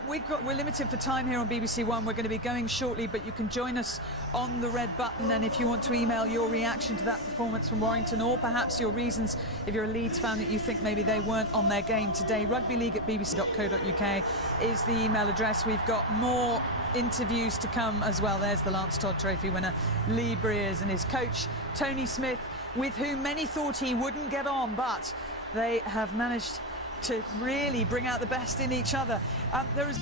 We're limited for time here on BBC One. We're going to be going shortly, but you can join us on the red button. And if you want to email your reaction to that performance from Warrington, or perhaps your reasons if you're a Leeds fan that you think maybe they weren't on their game today, rugbyleague@bbc.co.uk is the email address. We've got more interviews to come as well. There's the Lance Todd Trophy winner Lee Briers and his coach Tony Smith, with whom many thought he wouldn't get on, but they have managed to really bring out the best in each other. There is